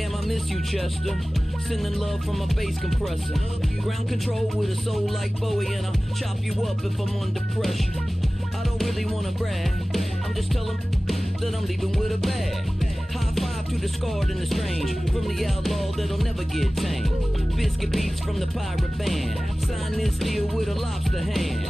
Damn, I miss you, Chester. Sending love from a bass compressor. Ground control with a soul like Bowie, and I'll chop you up if I'm under pressure. I don't really wanna brag, I'm just telling that I'm leaving with a bag. High five to the scarred and the strange, from the outlaw that'll never get tamed. Biscuit beats from the pirate band, sign this deal with a lobster hand.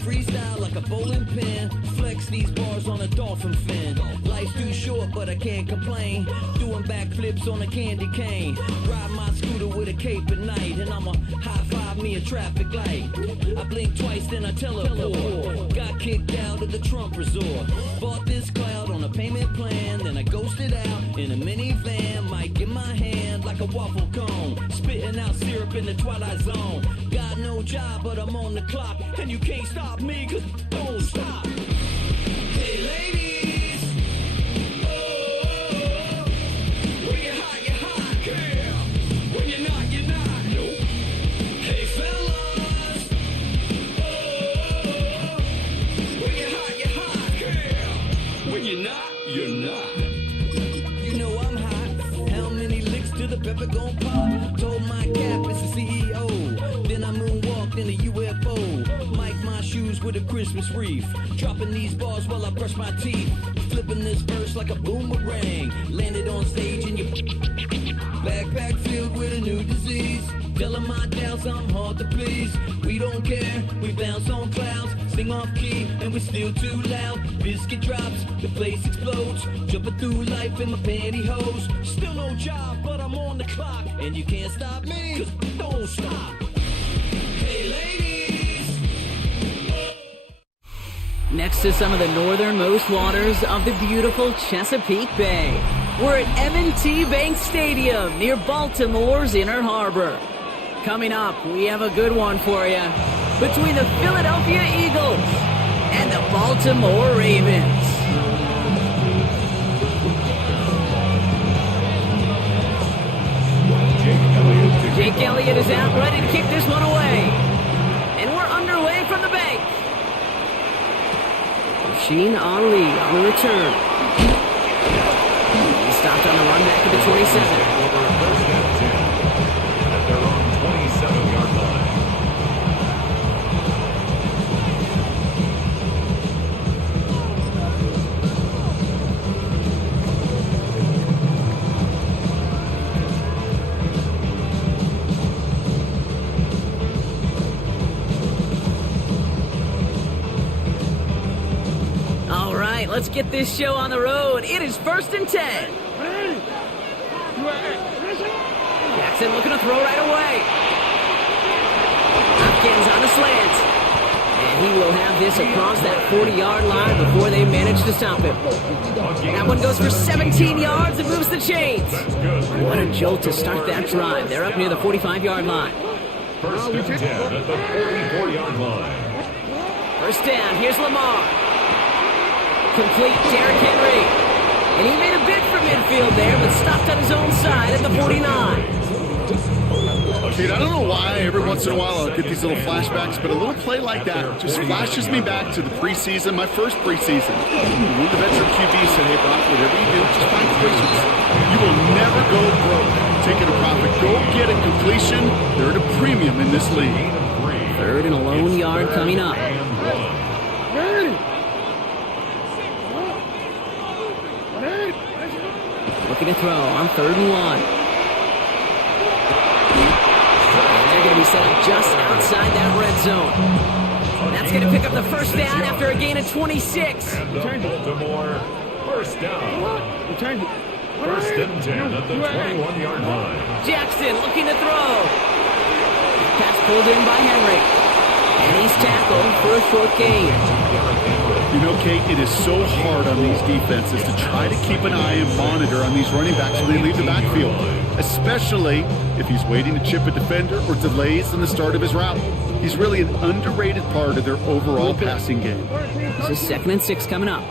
Freestyle like a bowling pin, flex these bars on a dolphin fin. Life's too short but I can't complain, doing backflips on a candy cane. Ride my scooter with a cape at night, and I'ma high five me a traffic light. I blink twice then I teleport, got kicked out of the Trump resort. Bought this cloud on a payment plan, then I ghosted out in a minivan. Mic in my hand like a waffle cone, spitting out syrup in the twilight zone. Got no job but I'm on the clock, and you can't stop me, cause don't stop. Hey ladies, oh, when you're hot, yeah. When you're not, nope. Hey fellas, oh, when you're hot, yeah. When you're not. You know I'm hot. How many licks till the pepper gon' pop? Told my cap it's the CEO. Then I moonwalked in a UFO. Mic my shoes with a Christmas wreath. Dropping these bars while I brush my teeth. Flipping this verse like a boomerang. Landed on stage in your backpack filled with a new disease. Telling my doubts I'm hard to please. We don't care, we bounce on clouds. Sing off key and we're still too loud. Biscuit drops, the place explodes. Jumping through life in my pantyhose. Still no job, but I'm on the clock. And you can't stop me, cause don't stop. Hey ladies. Next to some of the northernmost waters of the beautiful Chesapeake Bay, we're at M&T Bank Stadium near Baltimore's Inner Harbor. Coming up, we have a good one for you between the Philadelphia Eagles and the Baltimore Ravens. Jake Elliott is out, ready to kick this one away. And we're underway from the bank. Sheen Ali on the return. He stopped on the run back at the 27. At their own 27-yard line. All right, let's get this show on the road. It is 1st and 10. Jackson looking to throw right away. Hopkins on the slant. And he will have this across that 40-yard line before they manage to stop him. That one goes for 17 yards and moves the chains. What a jolt to start that drive. They're up near the 45-yard line. 1st and 10 at the 44-yard line. First down, here's Lamar. Complete, Derrick Henry. And he made a bid for midfield there, but stopped on his own side at the 49. Dude, I don't know why every once in a while I'll get these little flashbacks, but a little play like that just flashes me back to the preseason, my first preseason. When the veteran QB said, hey, Brock, whatever you do, just find completions. You will never go broke taking a profit. Go get a completion. They're at a premium in this league. 3rd and a lone yard coming up. Looking to throw on 3rd and 1. And they're going to be set up just outside that red zone. That's going to pick up the first down after a gain of 26. And the Baltimore first down. 1st and 10 at the 21-yard line. Jackson looking to throw. Pass pulled in by Henry. And he's tackled for a short gain. You know, Kate, it is so hard on these defenses to try to keep an eye and monitor on these running backs when they leave the backfield, especially if he's waiting to chip a defender or delays in the start of his route. He's really an underrated part of their overall passing game. This is 2nd and 6 coming up.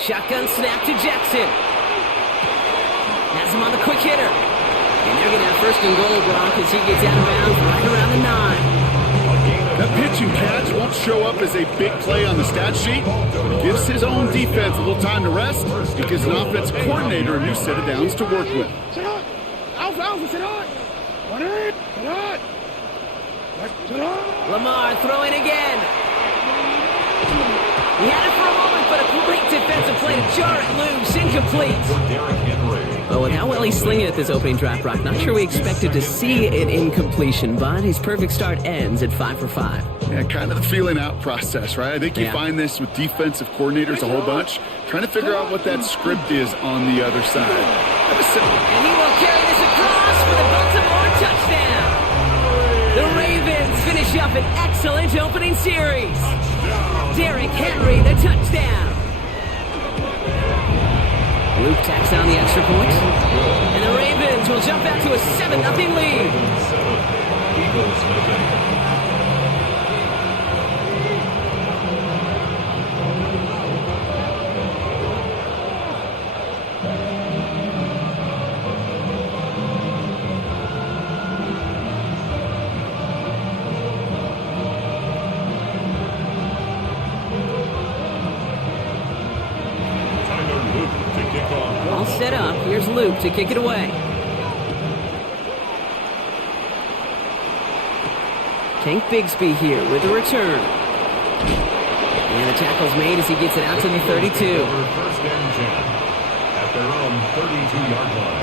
Shotgun snap to Jackson. Has him on the quick hitter. And they're going to have 1st and goal, Brock, as he gets out of bounds right around the 9. That pitch and catch won't won't show up as a big play on the stat sheet, but it gives his own defense a little time to rest. It gives an offense coordinator a new set of downs to work with. Lamar throwing again. He had it for a moment, but a great defensive play to jar it loose. Incomplete. Oh, and how well he's slinging it this opening drive, Brock. Not sure we expected to see an incompletion, but his perfect start ends at 5 for 5. Yeah, kind of the feeling out process, right? I think you find this with defensive coordinators a whole bunch, trying to figure out what that script is on the other side. And he will carry this across for the Baltimore touchdown. The Ravens finish up an excellent opening series. Derrick Henry, the touchdown. Luke tacks on the extra point. And the Ravens will jump back to a 7-0 lead. All set up. Here's Luke to kick it away. Tank Bigsby here with the return. And the tackle's made as he gets it out to the 32. First and 10 at their own 32-yard line.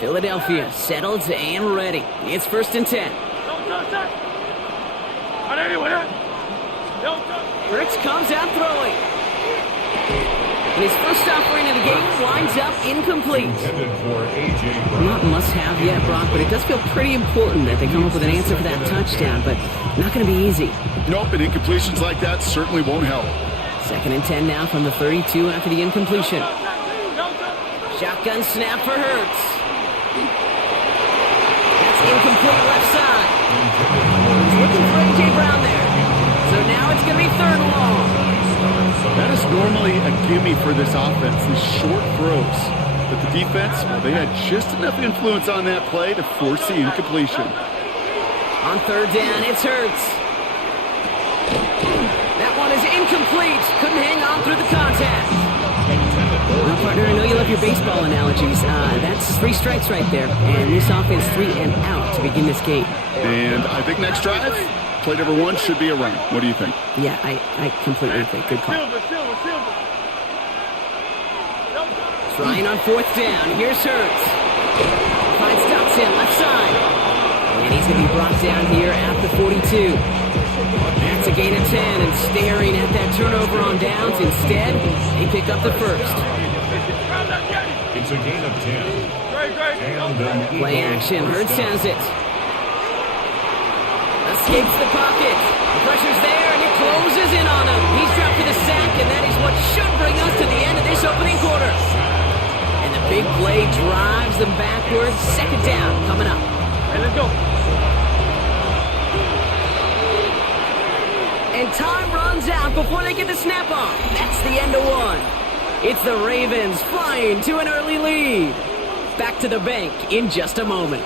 Philadelphia settled and ready. It's 1st and 10. Hurts comes out throwing. And his first offering of the game winds up incomplete. Not must-have yet, Brock, but it does feel pretty important that they come up with an answer for that touchdown, but not going to be easy. Nope, and incompletions like that certainly won't help. 2nd and 10 now from the 32 after the incompletion. Shotgun snap for Hurts. That's incomplete left side. He's looking for A.J. Brown there. So now it's going to be 3rd and long. That is normally a gimme for this offense, these short throws. But the defense, well, they had just enough influence on that play to force the incompletion. On 3rd down, it's Hurts. That one is incomplete. Couldn't hang on through the contact. Well, partner, I know you love your baseball analogies. That's 3 strikes right there. And this offense 3 and out to begin this game. And I think next drive, play number 1 should be a run. What do you think? Yeah, I completely agree. Good call. Trying on 4th down. Here's Hurts. Finds Dotson left side. And he's going to be brought down here at the 42. That's a gain of 10, and staring at that turnover on downs. Instead, they pick up the first. It's a gain of 10. Play action. Hurts has it. Escapes the pocket. The pressure's there, and it closes in on him. He's dropped for the sack, and that is what should bring us to the end of this opening quarter. And the big play drives them backwards. 2nd down coming up. Hey, let's go. And time runs out before they get the snap off. That's the end of 1. It's the Ravens flying to an early lead. Back to the bank in just a moment.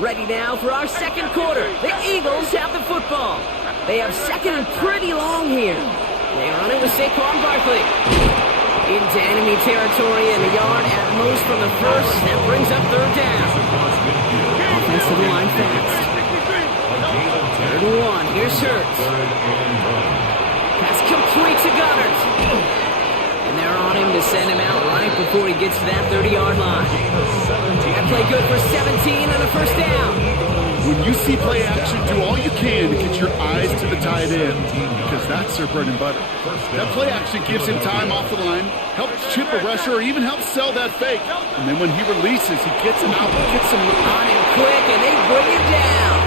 Ready now for our 2nd quarter. The Eagles have the football. They have 2nd and pretty long here. They run it with Saquon Barkley. Into enemy territory and a yard at most from the first. That brings up 3rd down. Offensive line fast. 3rd and 1. Here's Hurts. Pass complete to Goddard. And they're on him to send him out right before he gets to that 30-yard line. That play good for 17 on a 1st down. When you see play action, do all you can to get your eyes to the tight end, because that's their bread and butter. That play action gives him time off the line, helps chip a rusher, or even helps sell that fake. And then when he releases, he gets him out, gets him on him quick, and they bring him down.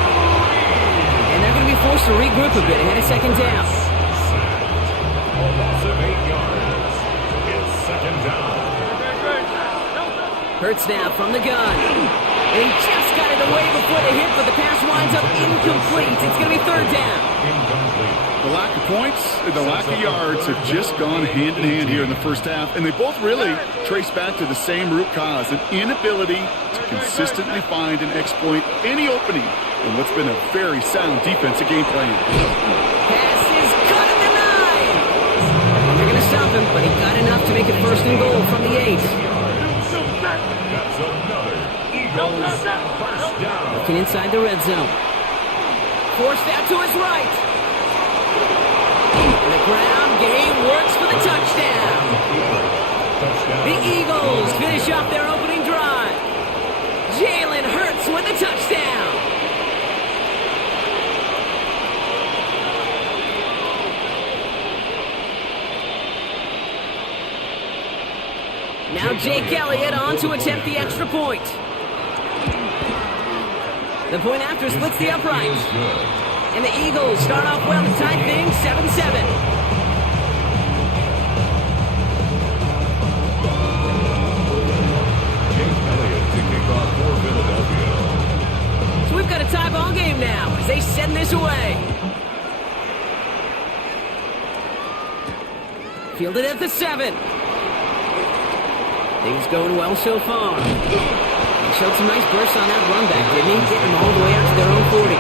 And they're going to be forced to regroup a bit ahead of 2nd down. Loss of 8 yards. It's 2nd down. Hurts now from the gun. And he just got it away before the hit, but the pass winds up incomplete. It's going to be 3rd down. Incomplete. The lack of points and the lack of yards have just gone hand in hand here in the first half, and they both really trace back to the same root cause, an inability to consistently find and exploit any opening in what's been a very sound defensive game plan. Pass is cut at the 9. They're going to stop him, but he got enough to make it first and goal from the 8. That's another Eagles first down. Looking inside the red zone. Forced out to his right. And the ground game works for the touchdown. The Eagles finish off their opening drive. Jalen Hurts with a touchdown. Now Jake Elliott on to attempt the extra point. The point after splits the uprights. And the Eagles start off well to tie things 7-7. Jake Elliott to kick off for Philadelphia. So we've got a tie ball game now as they send this away. Fielded at the 7. Things going well so far. He showed some nice bursts on that run back, didn't he? Getting them all the way out to their own 40.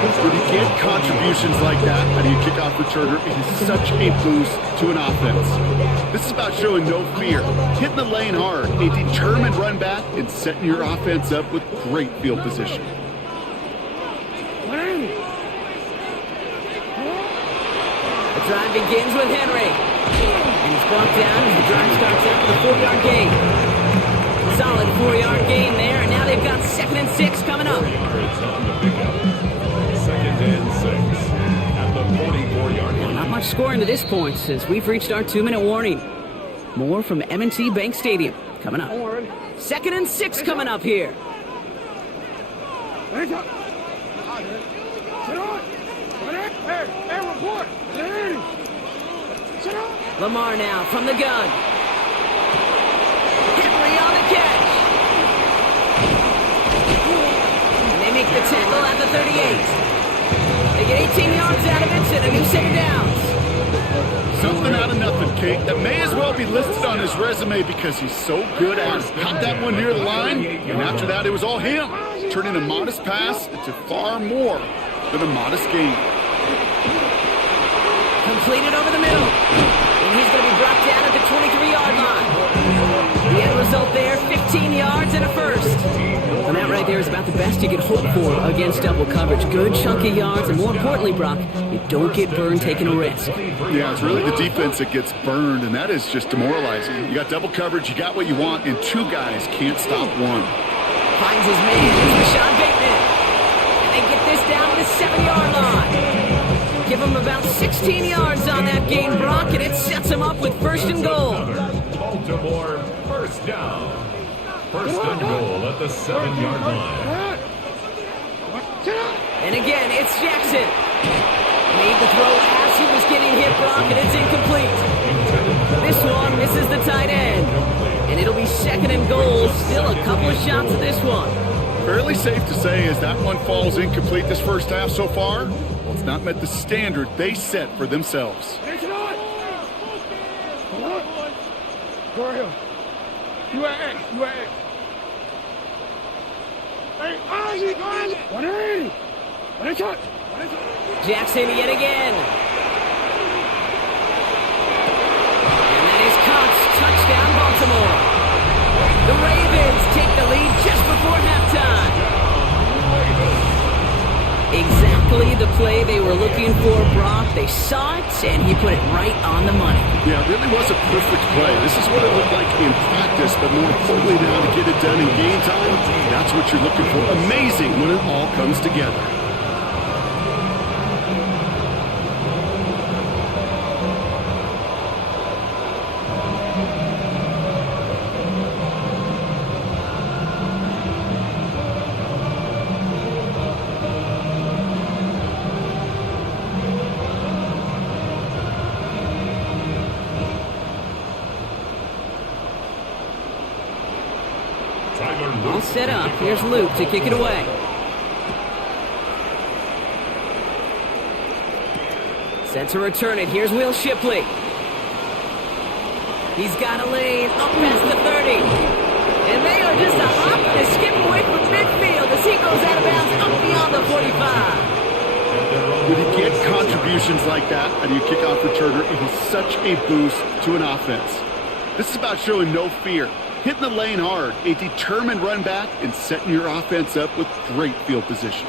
When you get contributions like that out of your kickoff returner, it is such a boost to an offense. This is about showing no fear, hitting the lane hard, a determined run back, and setting your offense up with great field position. The drive begins with Henry. And he's brought down as the drive starts out with a 4-yard gain. Solid 4-yard gain there, and now they've got 2nd and 6 coming up. Second and 6 at the 44-yard line. Not much scoring to this point since we've reached our 2-minute warning. More from M&T Bank Stadium coming up. 2nd and 6 coming up here. Lamar now from the gun. Henry on the catch. And they make the tackle at the 38. They get 18 yards out of it, and a new set of downs. Something out of nothing, Kate. That may as well be listed on his resume because he's so good at it. Caught that one near the line, and after that, it was all him. Turning a modest pass into far more than a modest gain. Completed over the middle. And he's going to be brought down at the 23-yard line. The end result there, 15 yards and a first. And that right there is about the best you could hope for against double coverage. Good chunky yards, and more importantly, Brock, you don't get burned taking a risk. Yeah, it's really the defense that gets burned, and that is just demoralizing. You got double coverage, you got what you want, and two guys can't stop one. Finds his man, it's Rashad Bateman. And they get this down to the 7-yard line. Give him about 16 yards on that gain, Brock, and it sets him up with first and goal. Baltimore first down. First and goal at the 7-yard line. And again, it's Jackson. Made the throw as he was getting hit, Brock, and it's incomplete. This one misses the tight end. And it'll be 2nd and goal. Still a couple of shots at this one. Fairly safe to say as that one falls incomplete this first half so far, well, it's not met the standard they set for themselves. Jackson yet again. And that is Cox. Touchdown, Baltimore. The Ravens take the lead just before halftime. Exactly the play they were looking for, Brock. They saw it, and he put it right on the money. Yeah, it really was a perfect play. This is what it looked like in practice, but more importantly now to get it done in game time, that's what you're looking for. Amazing when it all comes together. All set up. Here's Luke to kick it away. Set to return it. Here's Will Shipley. He's got a lane up past the 30. And they are just a hop and a skip away from midfield as he goes out of bounds up beyond the 45. When you get contributions like that out of your kickoff returner, it is such a boost to an offense. This is about showing no fear, hitting the lane hard, a determined run back, and setting your offense up with great field position.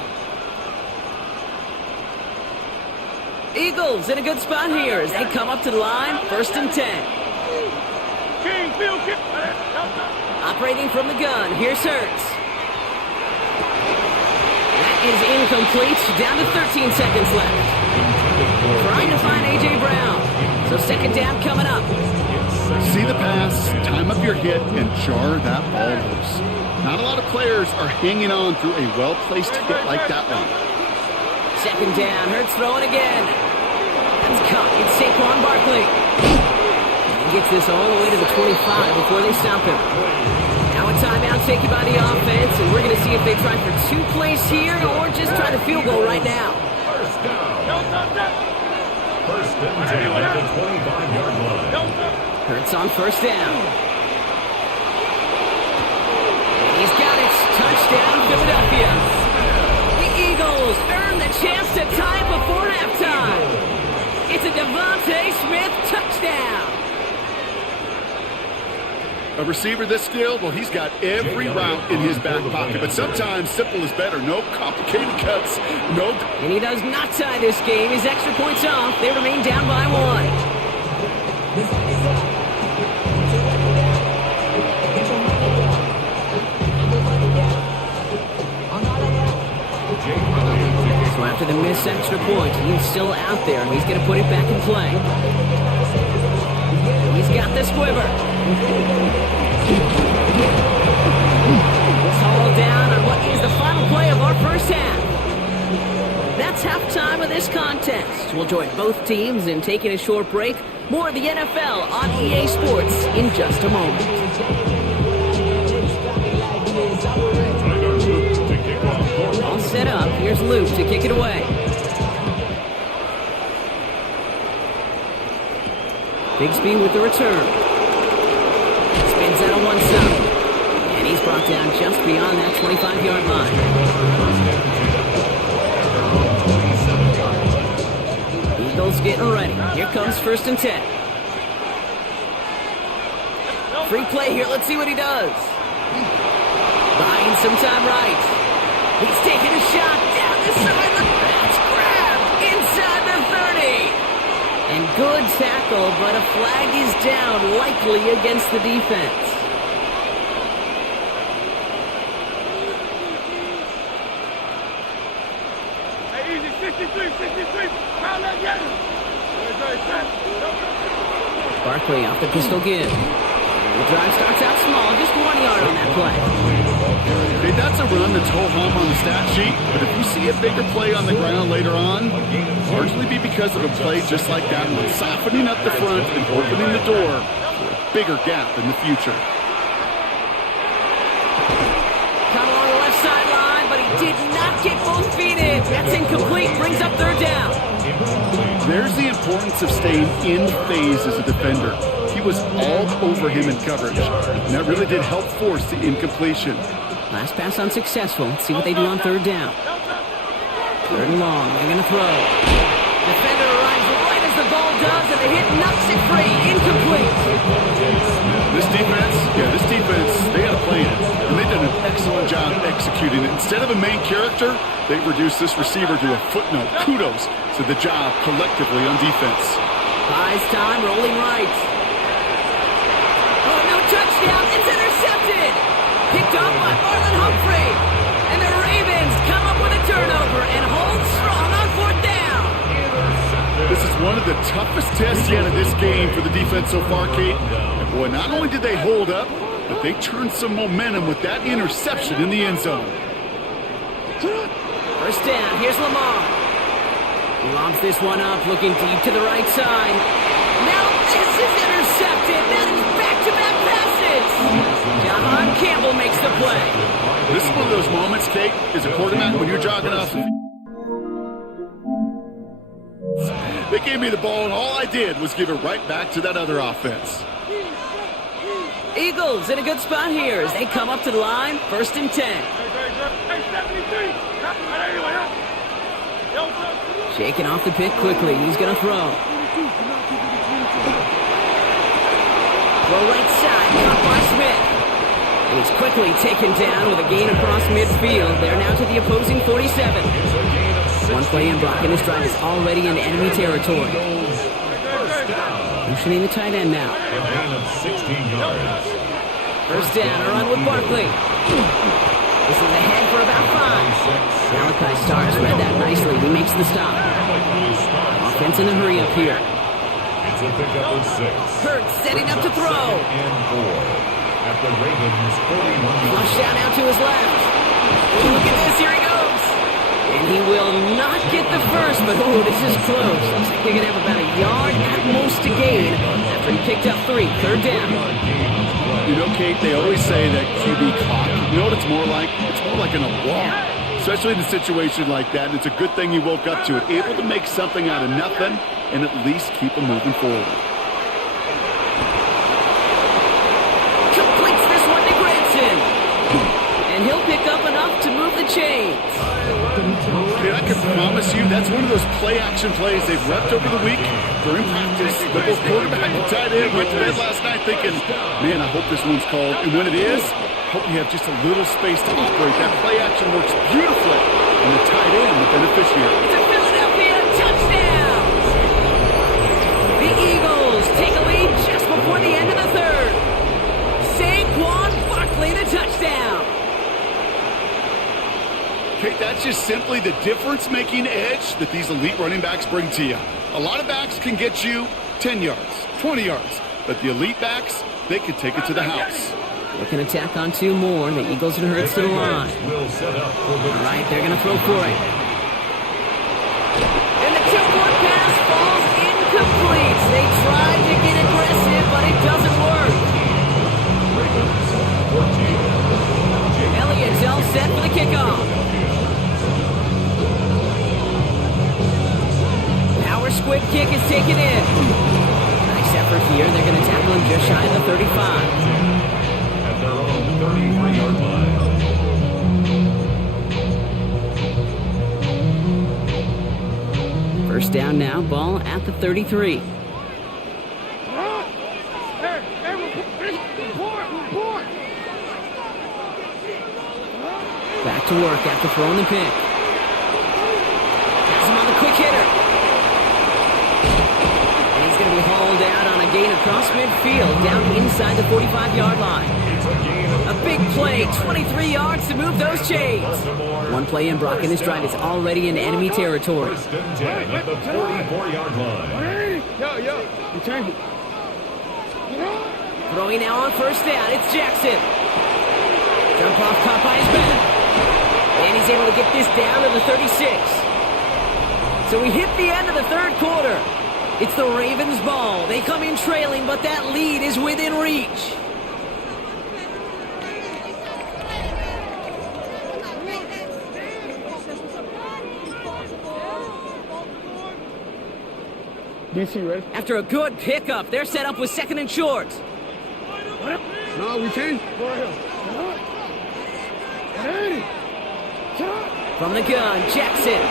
Eagles in a good spot here as they come up to the line, 1st and 10. Operating from the gun, here's Hurts. That is incomplete, down to 13 seconds left. Trying to find A.J. Brown. So 2nd down coming up. See the pass, time up your hit, and jar that ball loose. Not a lot of players are hanging on through a well-placed hit like that one. 2nd down, Hurts throwing again. That's caught. It's Saquon Barkley. He gets this all the way to the 25 before they stop him. Now a timeout taken by the offense, and we're going to see if they try for 2 plays here or just try the field goal right now. First down. 1st and 10 at the 25-yard line. Hurts on 1st down. He's got it. Touchdown, Philadelphia. The Eagles earn the chance to tie it before halftime. It's a Devontae Smith touchdown. A receiver this skilled, well, he's got every route in his back pocket. But sometimes simple is better. No complicated cuts. No. And he does not tie this game. His extra points off. They remain down by 1. So after the missed extra point, he's still out there, and he's going to put it back in play. He's got this quiver. It's hauled down on what is the final play of our first half. That's halftime of this contest. We'll join both teams in taking a short break. More of the NFL on EA Sports in just a moment. All set up. Here's Luke to kick it away. Bigsby with the return. Spins out on one side. And he's brought down just beyond that 25-yard line. Eagles getting ready. Here comes 1st and 10. Free play here. Let's see what he does. Buying some time right. He's taking a shot down the sideline. That's grabbed inside the 30. And good tackle, but a flag is down, likely against the defense. Hey, easy, 63. Barkley off the pistol give. The drive starts out small, just 1 yard on that play. Hey, that's a run that's ho-hum on the stat sheet, but if you see a bigger play on the ground later on, largely be because of a play just like that one, softening up the front and opening the door for a bigger gap in the future. Come along the left sideline, but he did not get both feet in. That's incomplete, brings up 3rd down. There's the importance of staying in phase as a defender. He was all over him in coverage, and that really did help force the incompletion. Last pass unsuccessful. Let's see what they do on 3rd down. 3rd and long. They're going to throw. Defender arrives right as the ball does, and the hit knocks it free. Incomplete. This defense, they had a plan, and they did an excellent job executing it. Instead of a main character, they reduced this receiver to a footnote. Kudos to the job collectively on defense. Buys time, rolling right. Oh, no touchdown. It's intercepted. Picked off by Marlon Humphrey. And the Ravens come up with a turnover and hold strong on 4th down. This is one of the toughest tests yet of this game for the defense so far, Kate. And boy, not only did they hold up, but they turned some momentum with that interception in the end zone. 1st down, here's Lamar. He lobs this one up, looking deep to the right side. Now this is intercepted. That is back-to-back passes. Jahan Campbell makes the play. This is one of those moments, Kate, as a quarterback, when you're jogging off. They gave me the ball, and all I did was give it right back to that other offense. Eagles in a good spot here as they come up to the line, 1st and 10. Shaking off the pick quickly. He's going to throw. Throw right side, caught by Smith. And he's quickly taken down with a gain across midfield. They're now to the opposing 47. One play in blocking this drive is already in enemy territory. Motioning the tight end now. A gain of 16 yards. 1st down, a run with Barkley. This is ahead for about 5. Malachi Starks read that nicely. He makes the stop. Offense in a hurry up here. It's a pickup of 6. Hurts setting up to throw. And 4. At the Ravens 41. Flush down out to his left. Ooh, look at this, here he goes. And he will not get the first, but ooh, this is close. Looks like they're going to have about a yard at most to gain after he picked up 3. 3rd down. You know, Kate, they always say that QB clock. You know what it's more like? It's more like an alarm, especially in a situation like that. And it's a good thing you woke up to it, able to make something out of nothing and at least keep them moving forward. Completes this one to Granson. And he'll pick up enough to move the chains. And I can promise you that's one of those play-action plays they've repped over the week during practice. The both quarterback and tight end went to bed last night thinking, man, I hope this one's called. And when it is, I hope you have just a little space to operate. That play-action works beautifully. And the tight end, the beneficiary. It's a Philadelphia touchdown! The Eagles take a lead just before the end of the 3rd. Saquon Barkley, the touchdown! Kate, that's just simply the difference-making edge that these elite running backs bring to you. A lot of backs can get you 10 yards, 20 yards, but the elite backs, they can take it to the house. Looking to tack on 2 more. The Eagles and Hurts to the line. All right, they're going to throw for it. And the tip-one pass falls incomplete. They tried to get aggressive, but it doesn't work. Elliott's all set for the kickoff. Squib kick is taken in. Nice effort here. They're going to tackle him just shy of the 35. At their own 33-yard line. 1st down now. Ball at the 33. Back to work after throwing the pick. Has him on the quick hitter. Going to be hauled out on a gain across midfield, down inside the 45-yard line. A big play, 23 yards to move those chains. One play in blocking this drive is already in enemy territory. 1st and 10 at the 44-yard line. Throwing now on 1st down, it's Jackson. Jump off caught by his back. And he's able to get this down to the 36. So we hit the end of the 3rd quarter. It's the Ravens' ball. They come in trailing, but that lead is within reach. DC, ready? After a good pickup, they're set up with 2nd and short. No, we can't. Go ahead. From the gun, Jackson.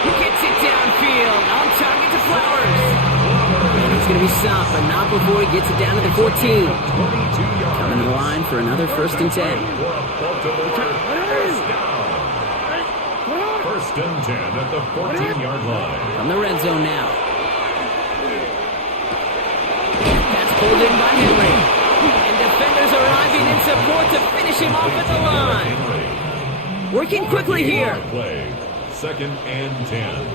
Gets it downfield, on target to Flowers. And he's going to be stopped, but not before he gets it down to the 14. Coming to the line for another 1st and 10. 1st and 10 at the 14-yard line. From the red zone now. Pass pulled in by Henry. And defenders arriving in support to finish him off at the line. Working quickly here. 2nd and 10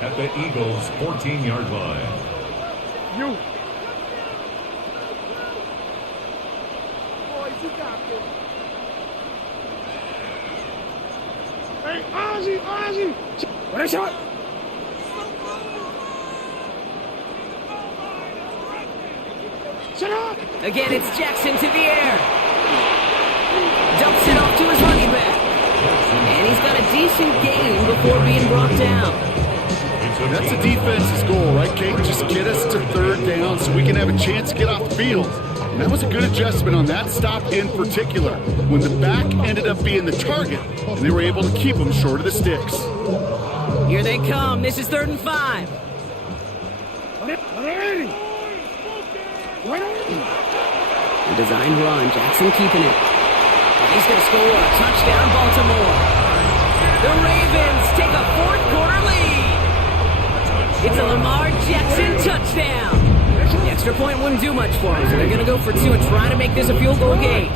at the Eagles' 14-yard line. You. Boys, you got this. Hey, Ozzy. What a shot. Shut up. Again, it's Jackson to the air. Dumps it off to his running back. And he's got a decent gain before being brought down. That's the defense's goal, right, Kate? Just get us to third down so we can have a chance to get off the field. And that was a good adjustment on that stop in particular, when the back ended up being the target, and they were able to keep them short of the sticks. Here they come. This is 3rd and 5. The designed run. Jackson keeping it. And he's going to score a touchdown, Baltimore. The Ravens take a 4th quarter lead. It's a Lamar Jackson touchdown. The extra point wouldn't do much for them, so they're going to go for 2 and try to make this a field goal game.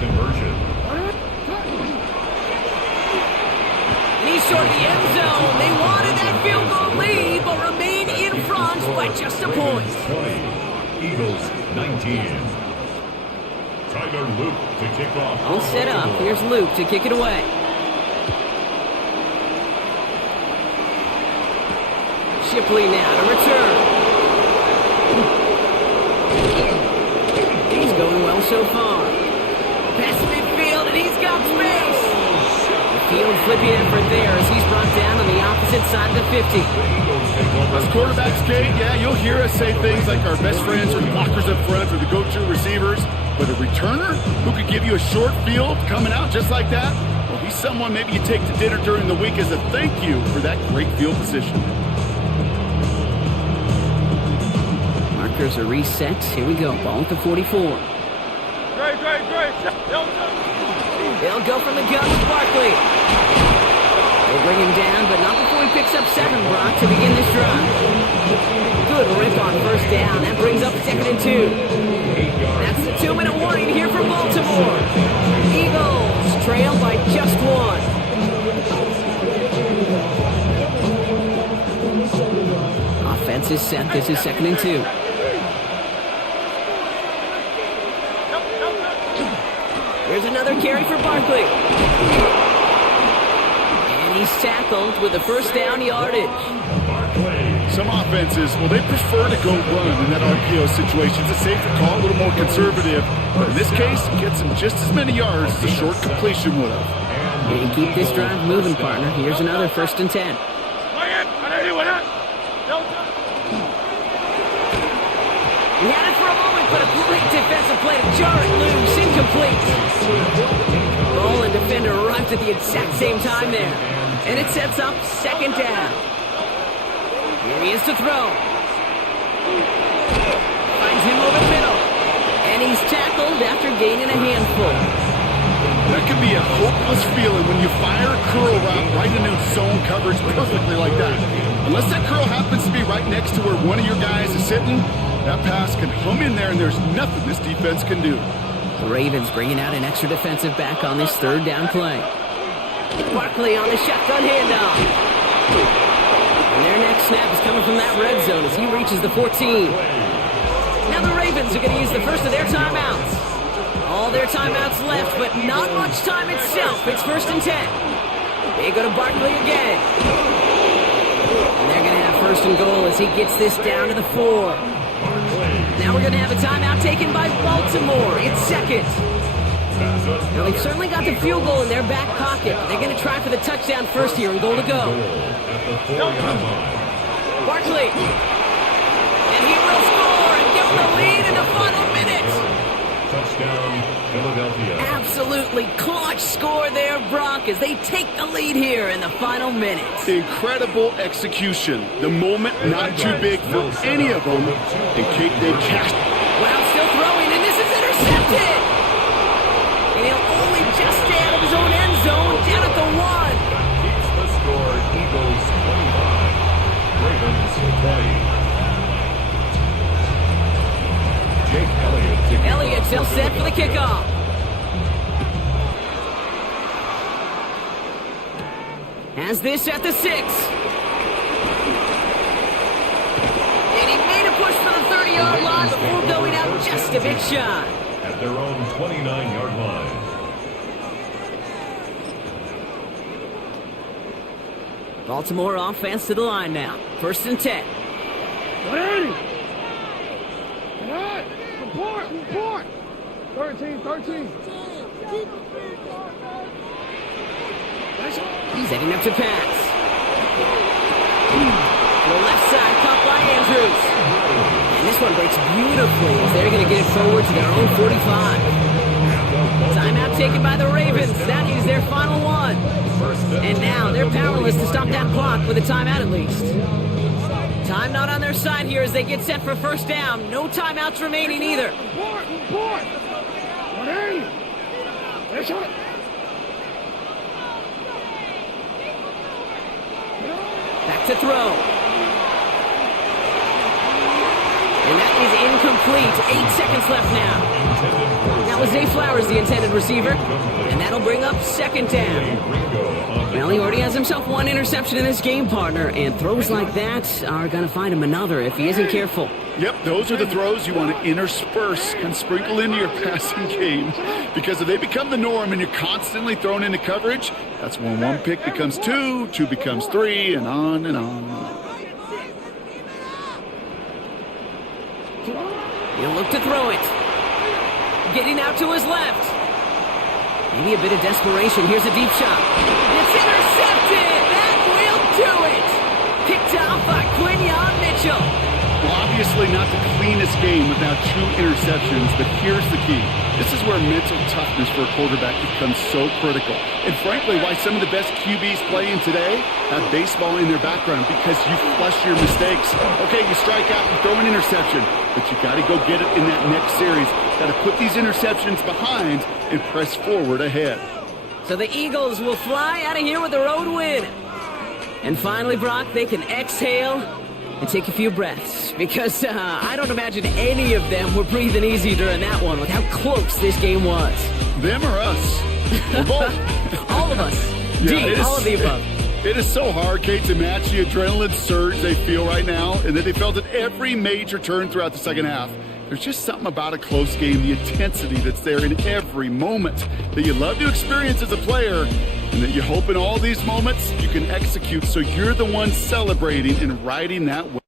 And he's short of the end zone. They wanted that field goal lead, but remain in front by just a point. 20, Eagles 19. Tyler Luke to kick off. All set up. Here's Luke to kick it away. Shipley now to return. He's going well so far. Pass midfield, and he's got space. The field flipping effort there as he's brought down on the opposite side of the 50. As quarterbacks, Kate, yeah, you'll hear us say things like our best friends are blockers up front or the go-to receivers. But a returner who could give you a short field coming out just like that, well, he's someone maybe you take to dinner during the week as a thank you for that great field position. Markers are reset. Here we go. Ball at the 44. Great. They'll go from the gun with Barkley. They'll bring him down, but not before he picks up 7, Brock, to begin this drive. Good rip on 1st down. That brings up 2nd and 2. That's the 2-minute warning here for Baltimore. Eagles trail by just 1. Offense is set. This is 2nd and 2. Here's another carry for Barkley. And he's tackled with the 1st down yardage. Some offenses, well, they prefer to go run in that RPO situation. It's a safer call, a little more conservative. But in this case, it gets them just as many yards as a short completion would have. And keep this drive moving, partner. Here's another 1st and 10. He had it for a moment, but a great defensive play to jar it loose. Incomplete. Ball and defender arrived at the exact same time there. And it sets up 2nd down. Here he is to throw. Finds him over the middle. And he's tackled after gaining a handful. That can be a hopeless feeling when you fire a curl route right into zone coverage perfectly like that. Unless that curl happens to be right next to where one of your guys is sitting, that pass can hum in there and there's nothing this defense can do. The Ravens bringing out an extra defensive back on this 3rd down play. Barkley on the shotgun handoff. And their next snap is coming from that red zone as he reaches the 14. Now the Ravens are going to use the first of their timeouts. All their timeouts left, but not much time itself. It's 1st and 10. They go to Barkley again. And they're going to have 1st and goal as he gets this down to the 4. Now we're going to have a timeout taken by Baltimore. It's 2nd. Now they've certainly got the field goal in their back pocket. They're going to try for the touchdown first here and goal to go. Barkley. And he will score and give them the lead in the final minute. Touchdown, Philadelphia. Absolutely clutch score there, Brock, as they take the lead here in the final minute. Incredible execution. The moment not too big for any of them. And Kate, they cashed. Wow, still throwing, and this is intercepted. And he'll only just stay out of his own end zone, down at the 1. Keeps the score, Eagles 25, Ravens 20. Jake Elliott still set for the kickoff. Has this at the 6. And he made a push for the 30-yard line before going out just a bit shy. At their own 29-yard line. Baltimore offense to the line now. 1st and 10. Report. 13. He's heading up to pass. The left side, caught by Andrews. And this one breaks beautifully as they're going to get it forward to their own 45. Timeout taken by the Ravens. That is their final one. And now they're powerless to stop that clock with a timeout at least. Time not on their side here as they get set for first down. No timeouts remaining either. Back to throw. And that is incomplete. 8 seconds left now. That was Zay Flowers, the intended receiver. And that'll bring up second down. Well, he already has himself one interception in this game, partner. And throws like that are going to find him another if he isn't careful. Yep, those are the throws you want to intersperse and sprinkle into your passing game. Because if they become the norm and you're constantly thrown into coverage, that's when one pick becomes two, two becomes three, and on and on and on. He'll look to throw it. Getting out to his left. Maybe a bit of desperation. Here's a deep shot. It's intercepted. That will do it. Picked off by Quinyon Mitchell. Well, obviously not the cleanest game without 2 interceptions, but here's the key. This is where mental toughness for a quarterback becomes so critical. And frankly, why some of the best QBs playing today have baseball in their background, because you flush your mistakes. Okay, you strike out and throw an interception, but you got to go get it in that next series. Got to put these interceptions behind and press forward ahead. So the Eagles will fly out of here with a road win. And finally, Brock, they can exhale and take a few breaths, because I don't imagine any of them were breathing easy during that one with how close this game was. Them or us? Or both? All of us. Indeed, all of the above. It is so hard, Kate, to match the adrenaline surge they feel right now, and that they felt at every major turn throughout the second half. There's just something about a close game, the intensity that's there in every moment that you love to experience as a player, and that you hope in all these moments you can execute so you're the one celebrating and riding that wave.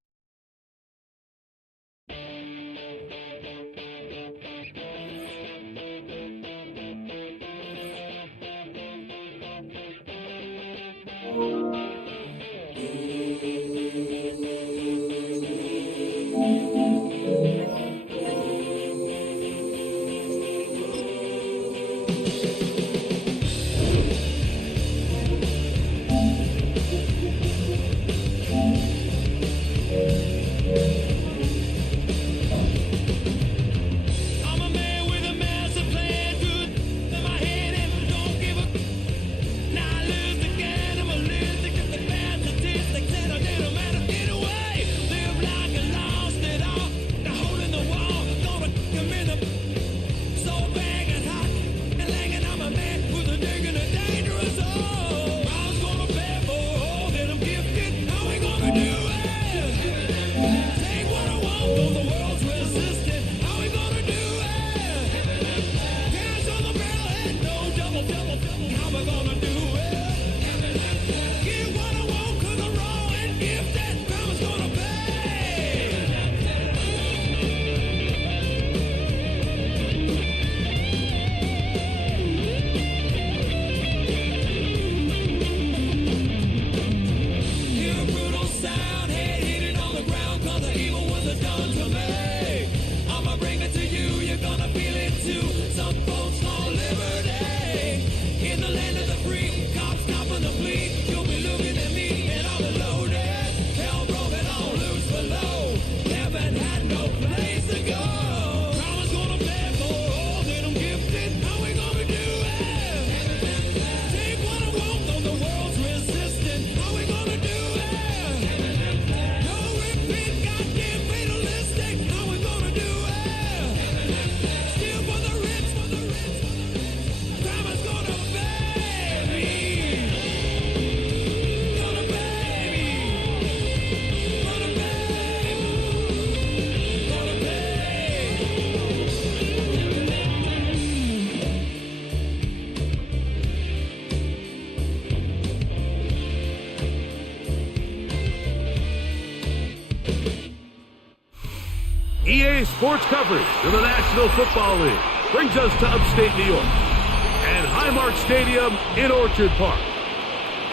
EA Sports coverage of the National Football League brings us to upstate New York and Highmark Stadium in Orchard Park.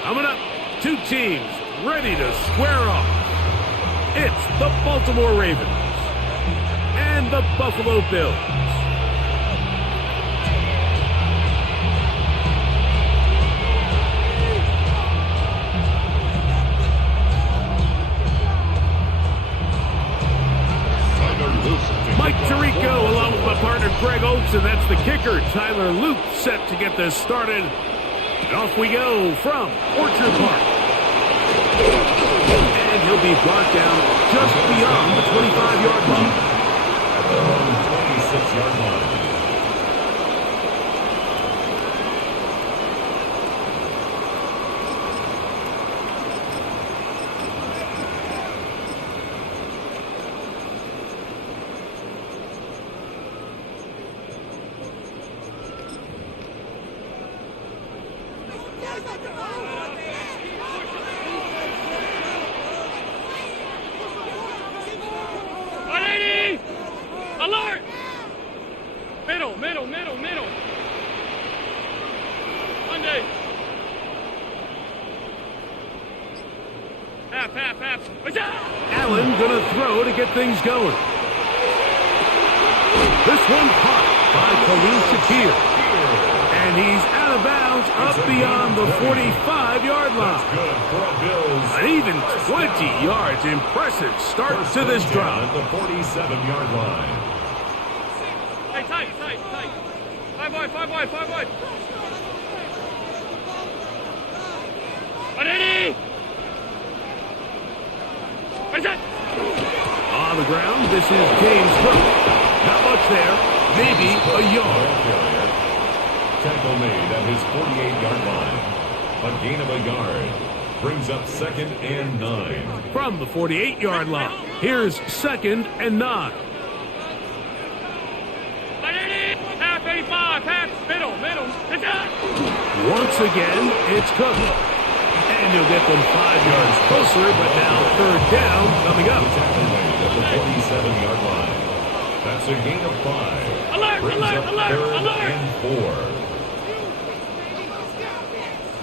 Coming up, two teams ready to square off. It's the Baltimore Ravens and the Buffalo Bills. Mike Tirico along with my partner Greg Oates, and that's the kicker, Tyler Luke, set to get this started. And off we go from Orchard Park. And he'll be brought down just beyond the 25-yard line. At their own 26-yard line. Alert! Middle. Monday. Half. What's up? Allen gonna throw to get things going. This one caught by Khalil Shakir. And he's out of bounds up beyond the 45-yard line. Good for Bills. An even 20 yards. Impressive start to this drive. At the 47-yard line. Hey, tight. 5 wide. Ready? What's that? On the ground, this is James Cook. Not much there. Maybe a yard. Tackle made at his 48-yard line. A gain of a yard. Brings up 2nd and 9. From the 48-yard line, here's 2nd and 9. Half 85, half middle. What's that? Once again, it's Cook. And he'll get them 5 yards closer, but now 3rd down coming up. Tackle made at the 47-yard line. That's a gain of 5. Brings up 3rd and 4.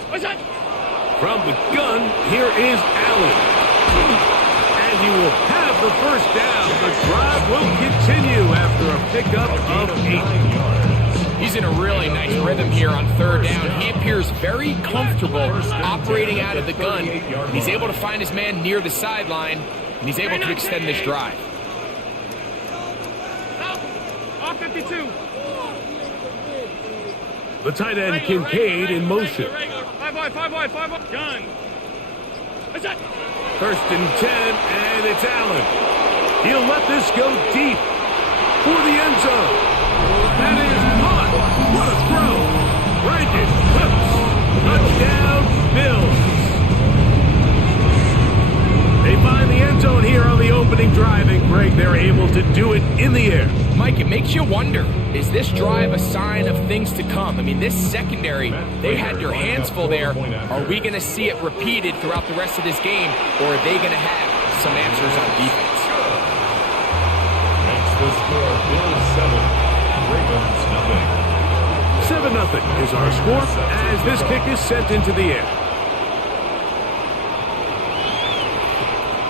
What's that? From the gun, here is Allen. And he will have the 1st down. The drive will continue after a pickup of 8. He's in a really nice rhythm here on 3rd down. He appears very comfortable operating out of the gun. He's able to find his man near the sideline, and he's able to extend this drive. Off 52. The tight end Kincaid in motion. 5 wide. Gun. What's that? 1st and 10, and it's Allen. He'll let this go deep for the end zone. That is caught. What a throw. Rankin Cooks. Touchdown, Bills. They find the end zone here on the opening drive, and Greg, they're able to do it in the air. Mike, it makes you wonder, is this drive a sign of things to come? I mean, this secondary, they had their hands full there. Are we going to see it repeated throughout the rest of this game, or are they going to have some answers on defense? Makes the score Bills 7, Ravens 7-0 nothing. is our score as this kick is sent into the air.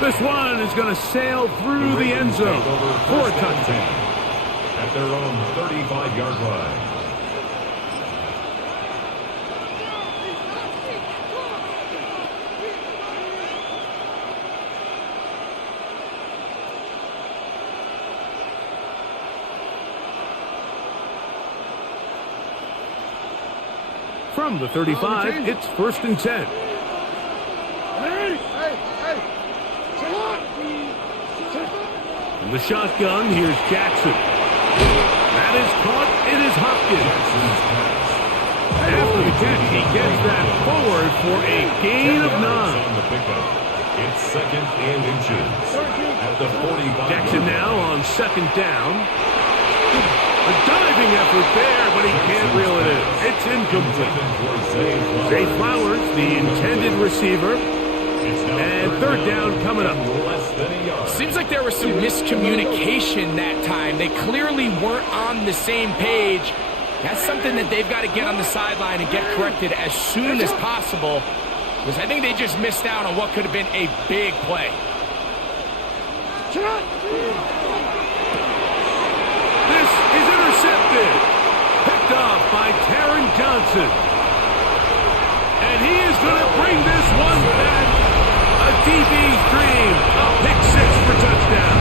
This one is going to sail through the end zone for a touchdown. At their own 35-yard line. From the 35, it's 1st and 10. Hey. In the shotgun, here's Jackson. That is caught. It is Hopkins. After the catch, he gets that forward for a gain of 9. On the pickup. It's 2nd and inches. At the 45. Jackson now on 2nd down. A diving effort there, but he can't reel it in. It's incomplete. Zay Flowers, the intended receiver. And 3rd down coming up. Seems like there was some miscommunication that time. They clearly weren't on the same page. That's something that they've got to get on the sideline and get corrected as soon as possible. because I think they just missed out on what could have been a big play. This is intercepted. Picked off by Taron Johnson. And he is going to bring this one back. A DB's dream. A pick six for touchdown.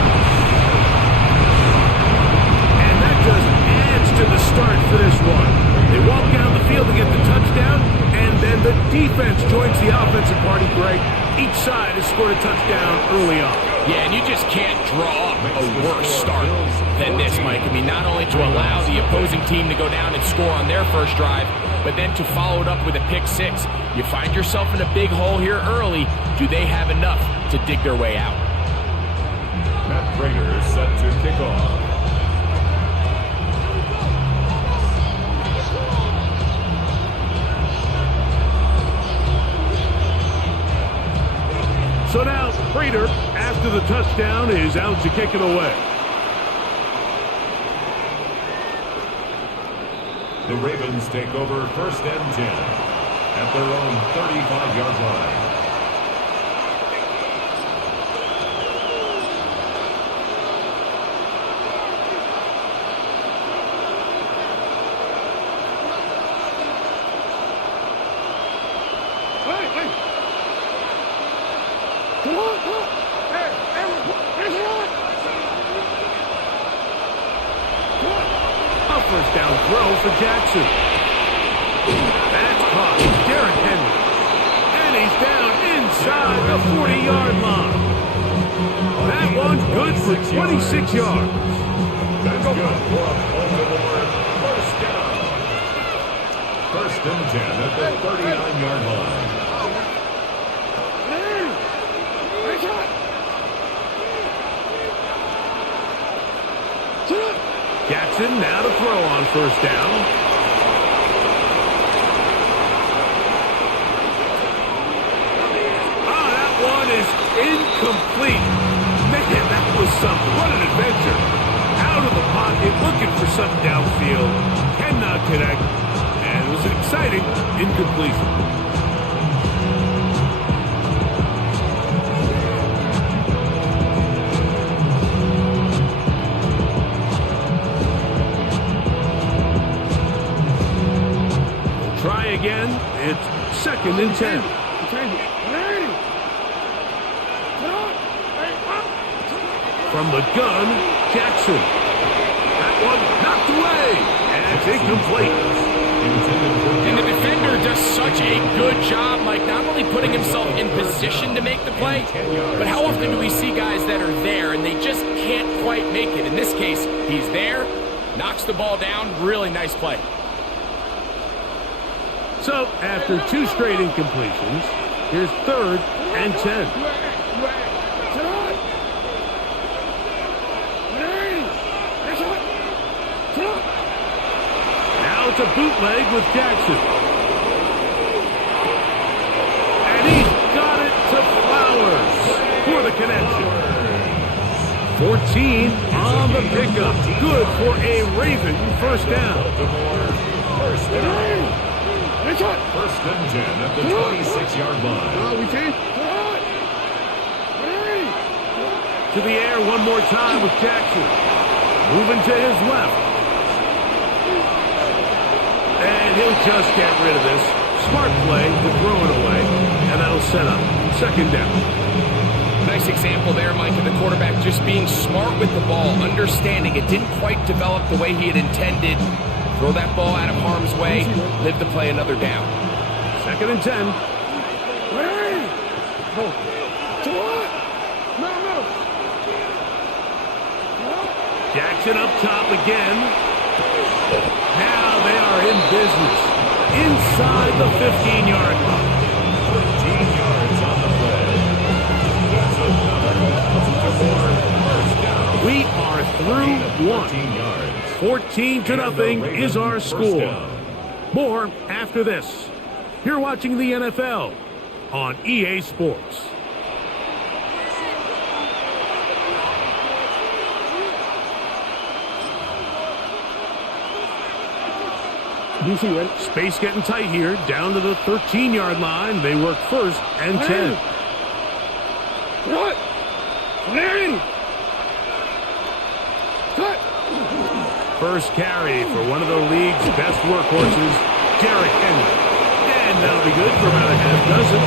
And that just adds to the start for this one. They walk down the field to get the touchdown, and then the defense joins the offensive party, Greg. Each side has scored a touchdown early on. Yeah, and you just can't draw up a worse start than this, Mike. I mean, not only to allow the opposing team to go down and score on their first drive, but then to follow it up with a pick six. You find yourself in a big hole here early. Do they have enough to dig their way out? Matt Prater set to kick off. So now, Prater, after the touchdown, is out to kick it away. The Ravens take over 1st and 10 at their own 35-yard line. First down throw for Jackson. That's caught. Derrick Henry. And he's down inside the 40-yard line. That one's good for 26 yards. That's good for a Baltimore first down. 1st and 10 at the 39-yard line. Jackson now to throw on first down. That one is incomplete. Man, that was something. What an adventure. Out of the pocket, looking for something downfield. Cannot connect. And it was an exciting incompletion. Again, it's 2nd and 10. From the gun, Jackson. That one knocked away, and it's incomplete. And the defender does such a good job, like not only putting himself in position to make the play, but how often do we see guys that are there and they just can't quite make it? In this case, he's there, knocks the ball down, really nice play. So, after 2 straight incompletions, here's 3rd and 10. Now it's a bootleg with Jackson. And he's got it to Flowers for the connection. 14 on the pickup. Good for a Raven first down. First down. 1st and 10 at the 26-yard line. To the air one more time with Jackson. Moving to his left. And he'll just get rid of this. Smart play to throw it away. And that'll set up 2nd down. Nice example there, Mike, of the quarterback just being smart with the ball, understanding it didn't quite develop the way he had intended. Throw that ball out of harm's way, live to play another down. 2nd and 10. Jackson up top again. Now they are in business. Inside the 15-yard line. 13 yards on the play. That's another Baltimore first down. We are through 1. 14-0 is our score. More after this. You're watching the NFL on EA Sports. Space getting tight here, down to the 13-yard line. They work first and 10. First carry for one of the league's best workhorses, Derrick Henry. And that'll be good for about a half dozen.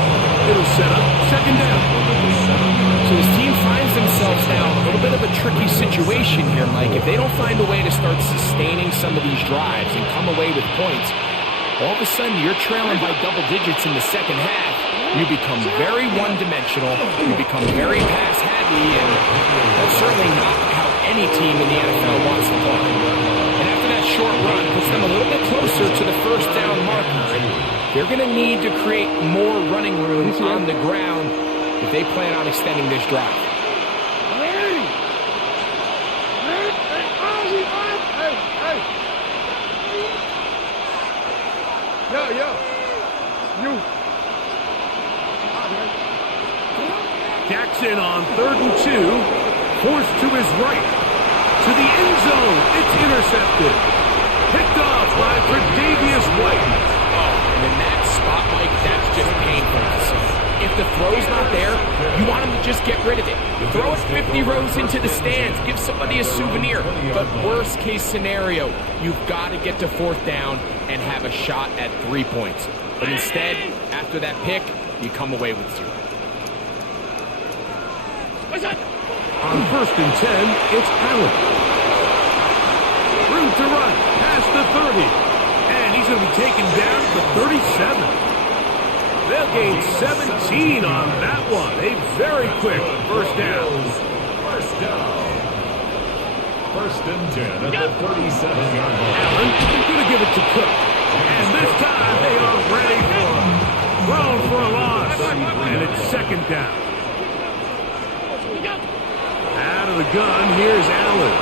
It'll set up second down. So his team finds themselves now in a little bit of a tricky situation here, Mike. If they don't find a way to start sustaining some of these drives and come away with points, all of a sudden you're trailing by double digits in the second half. You become very one-dimensional. You become very pass-heavy, and that's certainly not how any team in the NFL wants to play. And after that short run puts them a little bit closer to the first down marker. They're going to need to create more running room on the ground if they plan on extending this drive. Jackson on 3rd and 2, forced to his right, to the end zone. It's intercepted. Picked off by Tre'Davious White. And in that spot, Mike, that's just painful to see. If the throw's not there, you want him to just get rid of it. Throw it 50 rows into the stands. Give somebody a souvenir. But worst case scenario, you've got to get to 4th down and have a shot at 3 points. But instead, after that pick, you come away with 0. On 1st and 10, it's Allen. Room to run, past the 30. And he's going to be taken down to the 37. They'll gain 17 on that one. A very quick first down. First down. 1st and 10 at the 37-yard line. Allen going to give it to Cook. And this time they are ready for him. Thrown for a loss. And it's 2nd down. Out of the gun, here's Allen.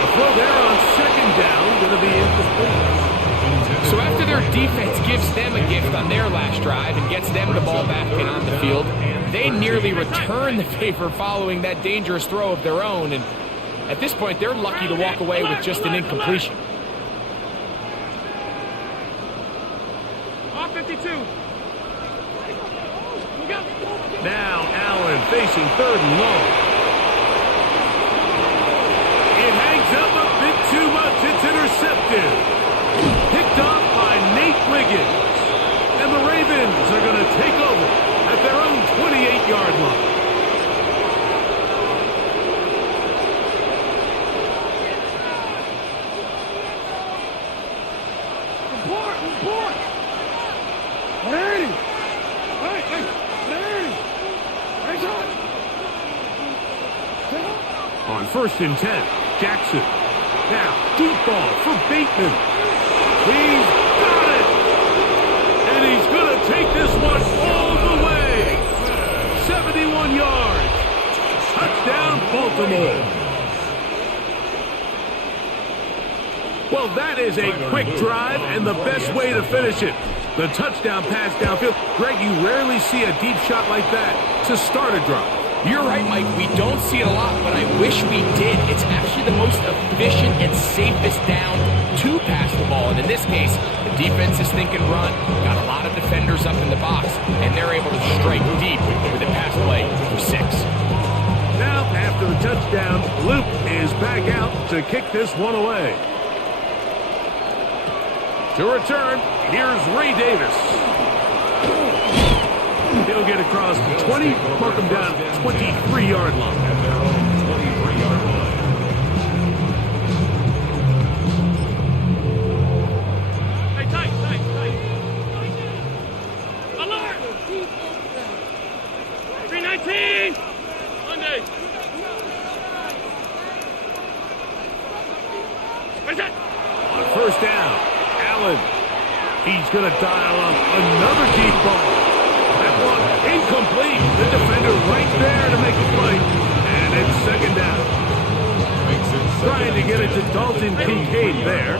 The throw there on 2nd down, going to be incomplete. So after their defense gives them a gift on their last drive and gets them the ball back and on the field, they nearly return the favor following that dangerous throw of their own. And at this point, they're lucky to walk away with just an incompletion. 52. Now Allen facing 3rd and long. It hangs up a bit too much. It's intercepted. Picked off by Nate Wiggins. And the Ravens are going to take over at their own 28-yard line. On 1st and 10, Jackson. Now, deep ball for Bateman. He's got it! And he's going to take this one all the way. 71 yards. Touchdown, Baltimore. Well, that is a quick drive and the best way to finish it. The touchdown pass downfield. Greg, you rarely see a deep shot like that to start a drive. You're right, Mike. We don't see it a lot, but I wish we did. It's actually the most efficient and safest down to pass the ball. And in this case, the defense is thinking run, got a lot of defenders up in the box, and they're able to strike deep with a pass play for 6. Now, after the touchdown, Luke is back out to kick this one away. To return, here's Ray Davis. He'll get across the 20, mark him down 23-yard line. And their own 23-yard line. Hey, tight. Alert! 319! Monday! Where's that? On 1st down, Allen. He's going to dial up another deep ball. That one incomplete. The defender right there to make a play. And it's 2nd down. Trying to get it to Dalton Kincaid there.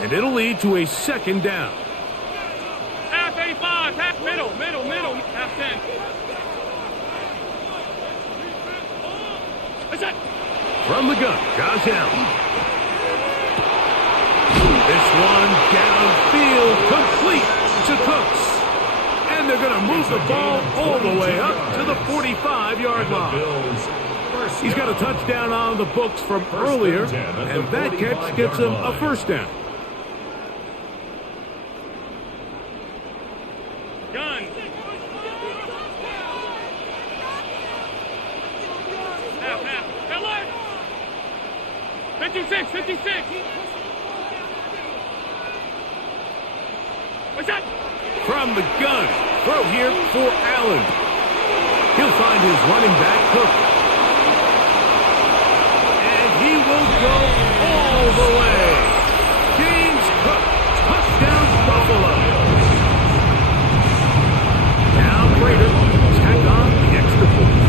And it'll lead to a 2nd down. Half 85, half middle, half 10. What's that? From the gun, Josh Allen. This one downfield, complete to Cooks. And they're going to move the ball all the way up to the 45-yard line. He's got a touchdown on the books from earlier, and that catch gets him a first down. Gun. Half. 56. What's that? From the gun, throw here for Allen. He'll find his running back, Cook. And he will go all the way. James Cook, touchdown Buffalo. Now Prater tack on the extra point.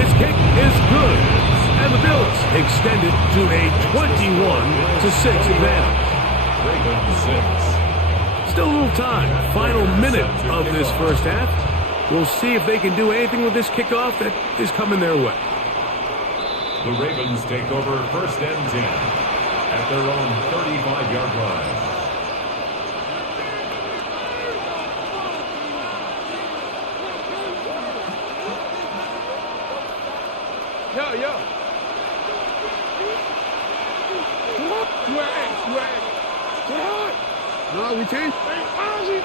His kick is good. And the Bills extend it to a 21-6 advantage. Still a little time. Final minute of this first half. We'll see if they can do anything with this kickoff that is coming their way. The Ravens take over first and 10 at their own 35-yard line. Yo. No, we can't. Ozzy,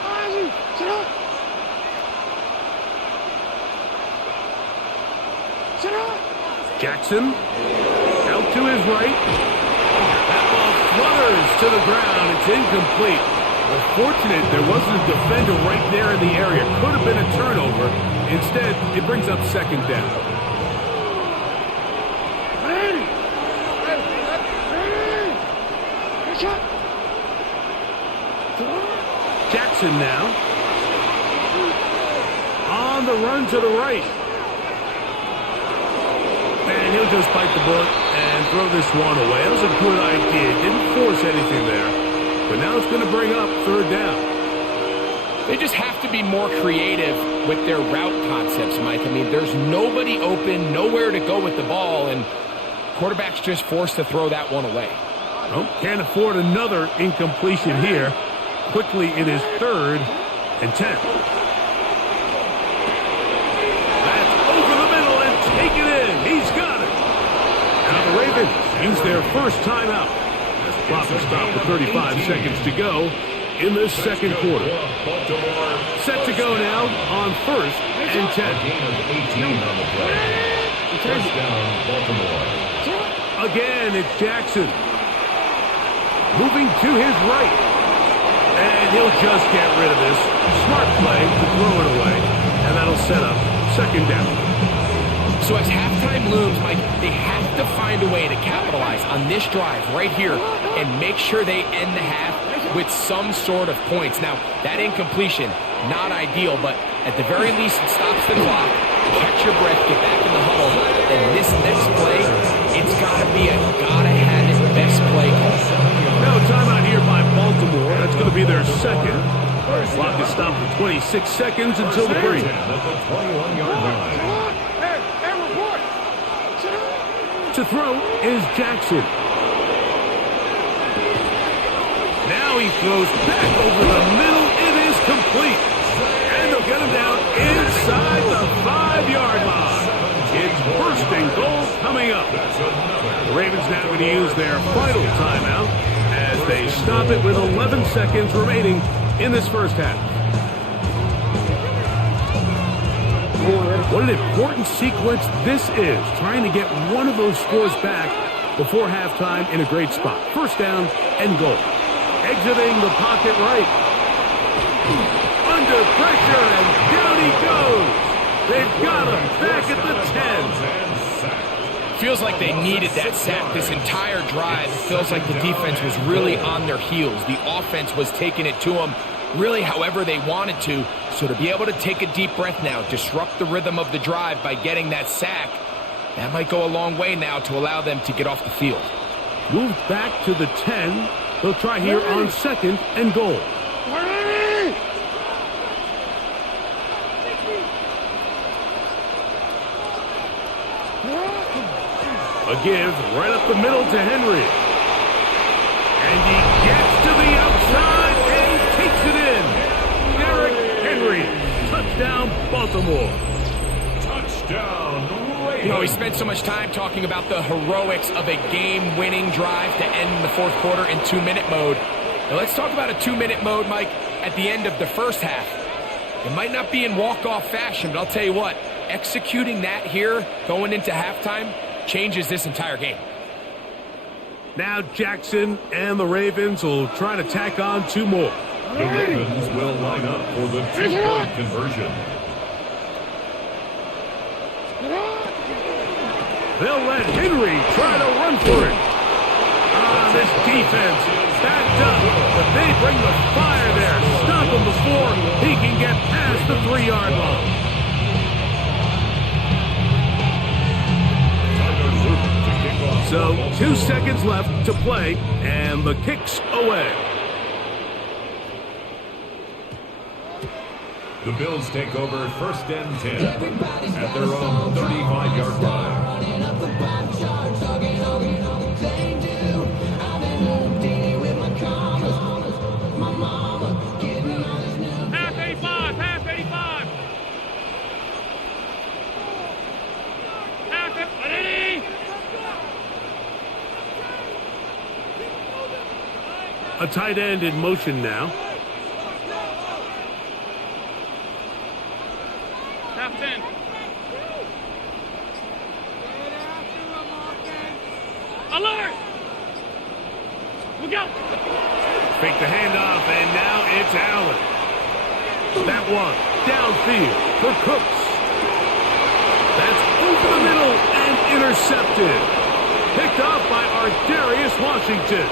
sit up. Sit up. Jackson out to his right. That ball flutters to the ground. It's incomplete. Unfortunate there wasn't a defender right there in the area. Could have been a turnover. Instead, it brings up second down. Jackson now on the run to the right. And he'll just bite the bullet and throw this one away. That was a good idea. Didn't force anything there. But now it's going to bring up third down. They just have to be more creative with their route concepts, Mike. I mean, there's nobody open, nowhere to go with the ball, and quarterback's just forced to throw that one away. Oh, can't afford another incompletion here. Quickly in his 3rd and 10. That's over the middle and take it in. He's got it. Now the Ravens use their first timeout. Clock is stopped with 35 seconds to go in this second quarter. Set to go now on 1st and 10. First down, Baltimore. Again, it's Jackson. Moving to his right. And he'll just get rid of this. Smart play to throw it away. And that'll set up second down. So as halftime looms, Mike, they have to find a way to capitalize on this drive right here and make sure they end the half with some sort of points. Now, that incompletion, not ideal, but at the very least, it stops the clock. Catch your breath, get back in the huddle. And this next play, it's got to be a gotta-have-it best play call. Now, timeout here by Baltimore. That's going to be their second. Clock is stopped for 26 seconds until the break. To throw is Jackson. Now he throws back over the middle. It is complete. And they'll get him down inside the 5-yard line. It's first and goal coming up. The Ravens now going to use their final timeout as they stop it with 11 seconds remaining in this first half. What an important sequence this is, trying to get one of those scores back before halftime in a great spot. First down and goal. Exiting the pocket right. Under pressure, and down he goes. They've got him back at the 10. Feels like they needed that sack this entire drive. It feels like the defense was really on their heels. The offense was taking it to them really however they wanted to. So to be able to take a deep breath now, disrupt the rhythm of the drive by getting that sack, that might go a long way now to allow them to get off the field. Moved back to the 10. They'll try here on second and goal. A give right up the middle to Henry. And he gets to the outside and takes it in. Derrick Henry. Touchdown, Baltimore. Touchdown, Ravens. You know, we spent so much time talking about the heroics of a game-winning drive to end the fourth quarter in 2-minute mode. Now let's talk about a 2-minute mode, Mike, at the end of the first half. It might not be in walk-off fashion, but I'll tell you what, executing that here going into halftime changes this entire game. Now Jackson and the Ravens will try to tack on 2 more. The Ravens will line up for the 2-point conversion. They'll let Henry try to run for it. This defense backed up, but they bring the fire there. Stop him before he can get past the 3-yard line. So 2 seconds left to play, and the kick's away. The Bills take over 1st and 10 at their own 35-yard line. Half 85, half 85. Half 80. A tight end in motion now. Half 10. Alert! Look out! Fake the handoff, and now it's Allen. That one downfield for Cooks. That's over the middle and intercepted. Picked up by Darius Washington.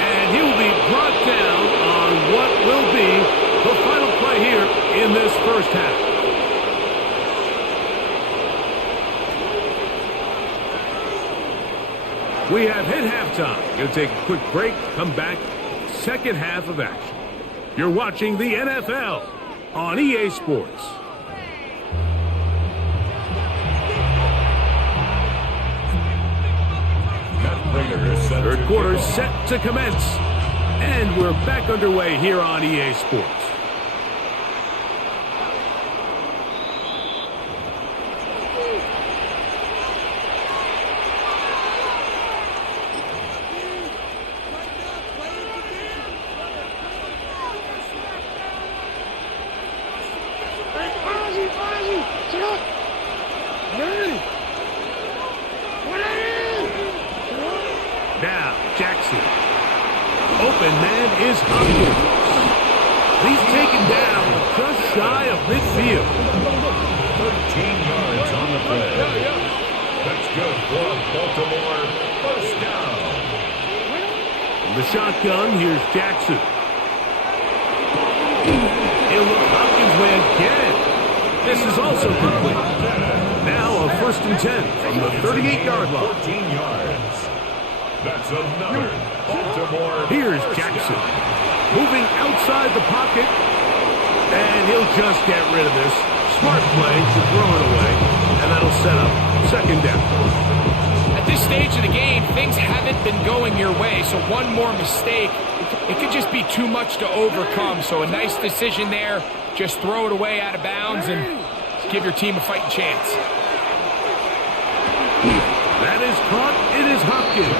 And he will be brought down on what will be the final play here in this first half. We have hit halftime. Going to take a quick break, come back, second half of action. You're watching the NFL on EA Sports. Third quarter set to commence. And we're back underway here on EA Sports. Now, Jackson. Open man is Hopkins. He's taken down just shy of midfield. 13 yards on the play. That's good for Baltimore. First down. From the shotgun, here's Jackson. He'll look Hopkins' way again. This is also complete. Now a 1st and 10 from the 38-yard line. 14 yards. That's another Baltimore. Here's Jackson. Moving outside the pocket. And he'll just get rid of this. Smart play to throw it away. And that'll set up 2nd down. At this stage of the game, things haven't been going your way, so one more mistake, it could just be too much to overcome. So a nice decision there. Just throw it away out of bounds and give your team a fighting chance. That is caught. It is Hopkins.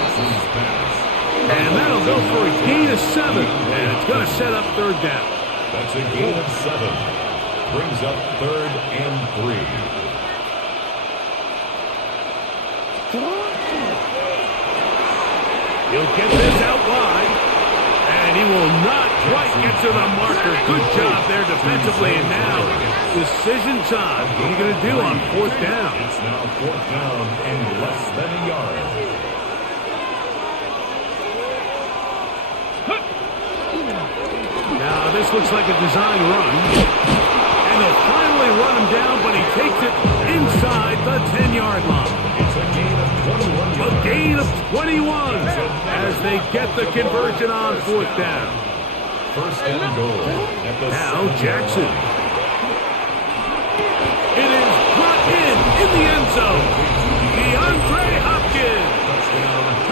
And that'll go for a gain of 7. And it's going to set up 3rd down. That's a gain of 7. Brings up 3rd and 3. He'll get this out wide. And he will not quite get to the marker. Good job there defensively. And now, decision time. What are you going to do on 4th down? It's now 4th down and less than a yard. Now, this looks like a design run. And they'll finally run him down, but he takes it inside the 10-yard line. It's a gain of 21. A gain of 21 as they get the conversion on 4th down. 1st and goal. At the Now Jackson. It is brought in the end zone. DeAndre Hopkins. touchdown,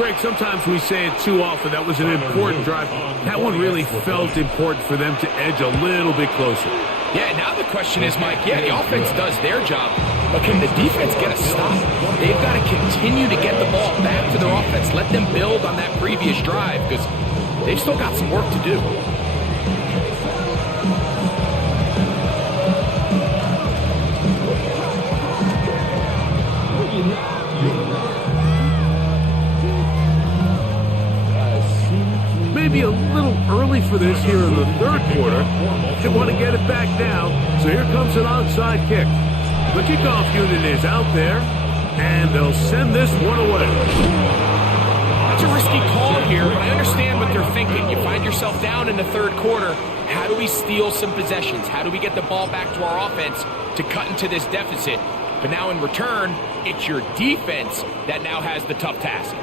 Greg, sometimes we say it too often. That was an important drive. That one really felt important for them to edge a little bit closer. Yeah, now the question is, Mike, yeah, the offense does their job, but can the defense get a stop? They've got to continue to get the ball back to their offense. Let them build on that previous drive because they've still got some work to do. Maybe a little early for this here in the third quarter. They want to get it back now, so here comes an onside kick. The kickoff unit is out there, and they'll send this one away. That's a risky call here, but I understand what they're thinking. You find yourself down in the third quarter. How do we steal some possessions? How do we get the ball back to our offense to cut into this deficit? But now in return, it's your defense that now has the tough task.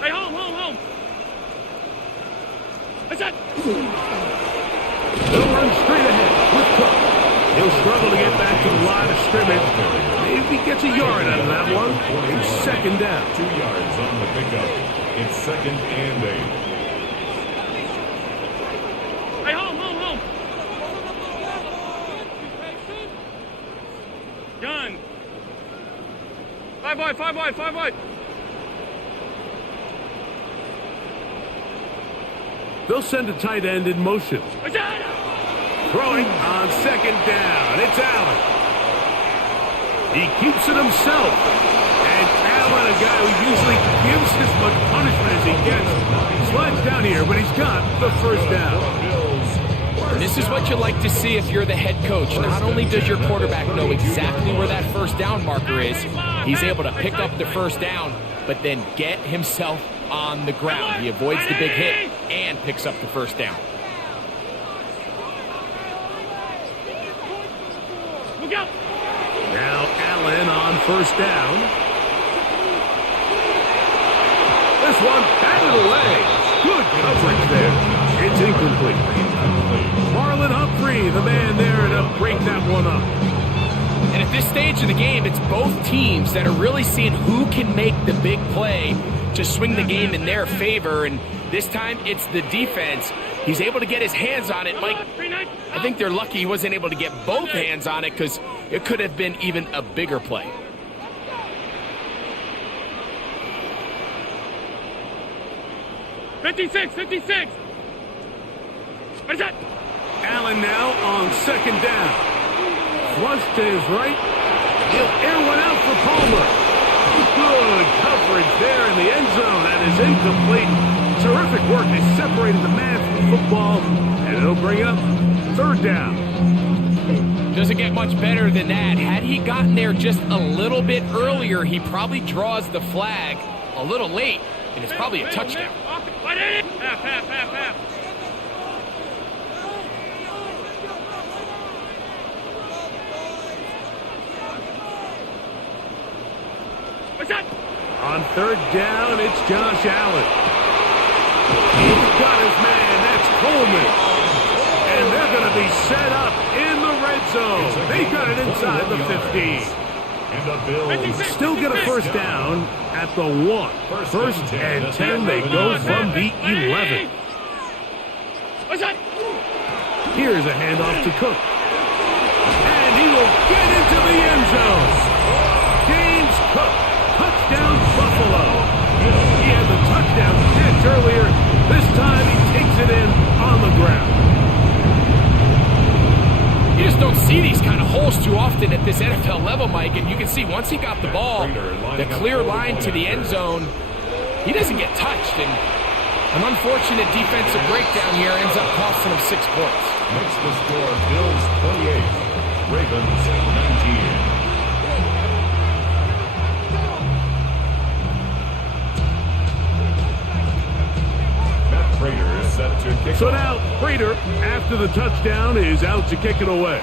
Hey, home. What's that? They'll run straight ahead with Cook. He'll struggle to get back to the line of scrimmage. Maybe gets a yard out of that one. It's second down. 2 yards on the pickup. It's second and 8. Hey, home. Gun. 5 wide. They'll send a tight end in motion. What's that? Throwing on second down. It's Allen. He keeps it himself. And Allen, a guy who usually gives as much punishment as he gets, slides down here, but he's got the first down. This is what you like to see if you're the head coach. Not only does your quarterback know exactly where that first down marker is, he's able to pick up the first down, but then get himself on the ground. He avoids the big hit and picks up the first down. Look out! Now Allen on first down. This one batted away. Good coverage there. It's incomplete. Marlon Humphrey, the man there to break that one up. And at this stage of the game, it's both teams that are really seeing who can make the big play to swing the game in their favor. And this time, it's the defense. He's able to get his hands on it. Mike, I think they're lucky he wasn't able to get both hands on it because it could have been even a bigger play. '56. What is that? Allen now on second down. Flush to his right. He'll air one out for Palmer. Good coverage there in the end zone. That is incomplete. Terrific work. They separated the man from the football, and it'll bring up third down. Doesn't get much better than that. Had he gotten there just a little bit earlier, he probably draws the flag a little late, and it's probably a touchdown. Half. What's that? On third down, it's Josh Allen. He's got his man. That's Coleman. And they're going to be set up in the red zone. They got it inside the 15. And the Bills still get a first down at the 1. First and 10, they go from the 11. What's that? Here's a handoff to Cook. And he will get into the end zone. James Cook, touchdown Buffalo. He had the touchdown catch earlier. This time he takes it in on the ground. You just don't see these kind of holes too often at this NFL level, Mike. And you can see once he got the ball, the clear line to the end zone, he doesn't get touched. And an unfortunate defensive breakdown here ends up costing him 6 points. Makes the score Bills 28, Ravens 19. Prater is set to kick So off. now Prater, after the touchdown, is out to kick it away.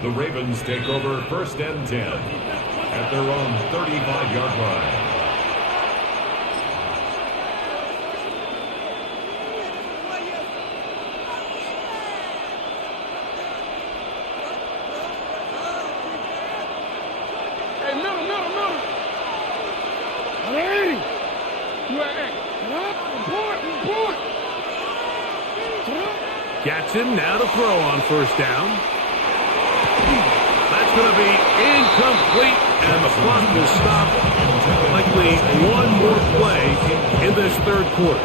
The Ravens take over first and 10 at their own 35-yard line. Jackson now to throw on first down. That's going to be incomplete, and the clock will stop. Likely one more play in this third quarter.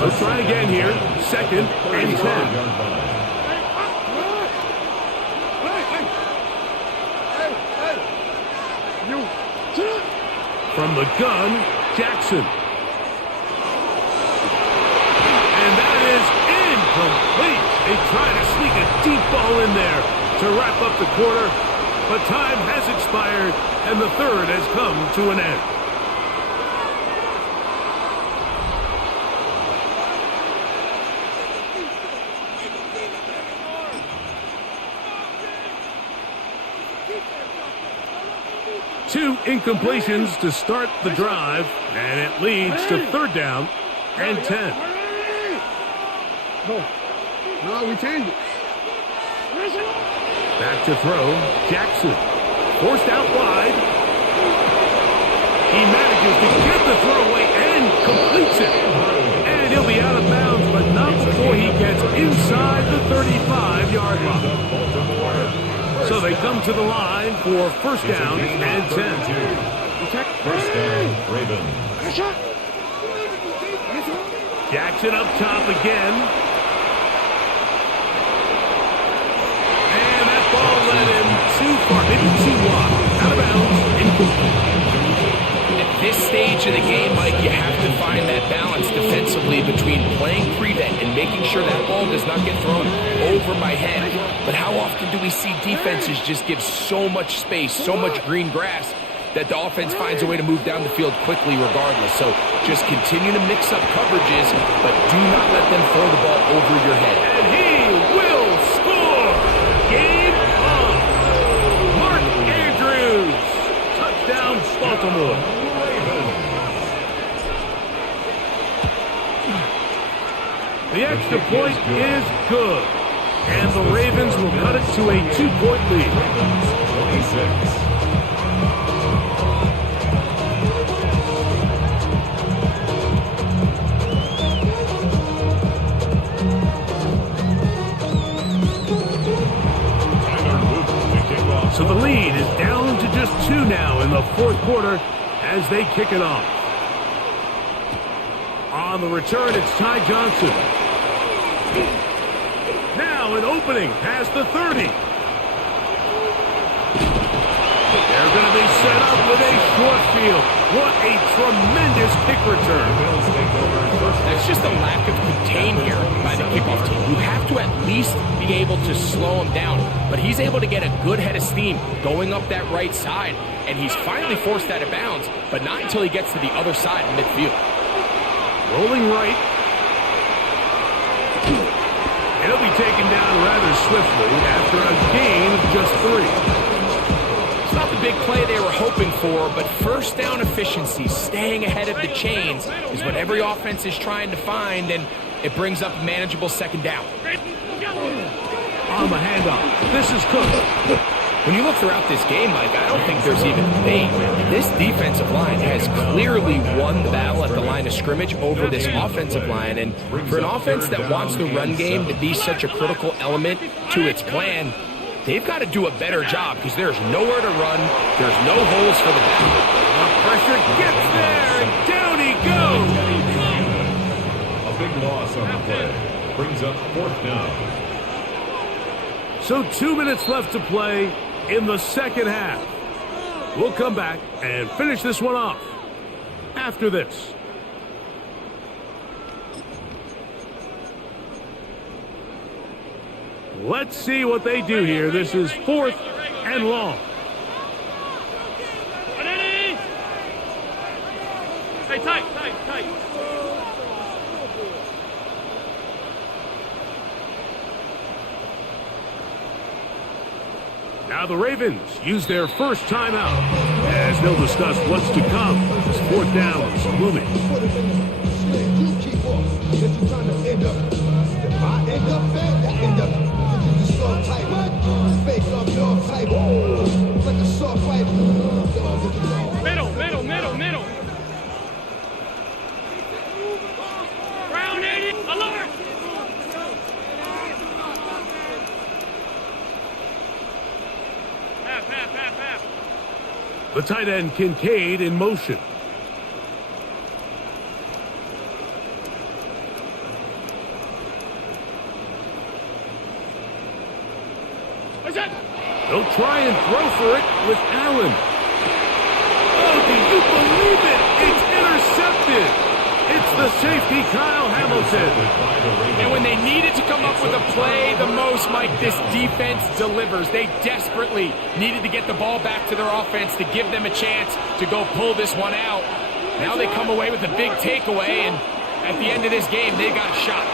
Let's try again here. 2nd and 10. From the gun, Jackson. And that is incomplete. They try to sneak a deep ball in there to wrap up the quarter, but time has expired, and the third has come to an end. Two incompletions to start the drive, and it leads to 3rd down and 10. No, we changed it. Back to throw, Jackson. Forced out wide. He manages to get the throw away and completes it. And he'll be out of bounds, but not before he gets inside the 35-yard line. So they come to the line for 1st down and 10. First down, Ravens. Jackson up top again. And that ball led him too far, maybe too wide. Out of bounds, incomplete. At this stage of the game, Mike, you have to find that balance defensively between playing prevent and making sure that ball does not get thrown over my head. But how often do we see defenses just give so much space, so much green grass, that the offense finds a way to move down the field quickly regardless? So just continue to mix up coverages, but do not let them throw the ball over your head. And he will score! Game on! Mark Andrews! Touchdown, Baltimore! The extra point is good. And the Ravens will cut it to a 2-point lead. 26. So the lead is down to just 2 now in the 4th quarter as they kick it off. On the return, it's Ty Johnson. Now an opening past the 30. They're going to be set up with a short field. What a tremendous kick return. That's just a lack of contain here by the kickoff team. You have to at least be able to slow him down. But he's able to get a good head of steam going up that right side. And he's finally forced out of bounds, but not until he gets to the other side of midfield. Rolling right. He'll be taken down rather swiftly after a gain of just 3. It's not the big play they were hoping for, but first down efficiency, staying ahead of the chains, is what every offense is trying to find, and it brings up a manageable 2nd down. On the handoff, this is Cook. When you look throughout this game, Mike, I don't think there's even debate. This defensive line has clearly won the battle at the line of scrimmage over this offensive line, and for an offense that wants the run game to be such a critical element to its plan, they've got to do a better job because there's nowhere to run, there's no holes for the back. The pressure gets there, and down he goes! A big loss on the play. Brings up 4th down. So 2 minutes left to play in the 2nd half. We'll come back and finish this one off after this. Let's see what they do here. This is 4th and long. Hey, tight. Now the Ravens use their first timeout as they'll discuss what's to come as 4th down is looming. Middle. The tight end Kincaid in motion. They'll try and throw for it with Allen. Oh, do you believe it? It's intercepted. It's the safety, Kyle Hamilton. And when they needed to come up with a play the most, Mike, this defense delivers. They desperately needed to get the ball back to their offense to give them a chance to go pull this one out. Now they come away with a big takeaway, and at the end of this game, they got a shot.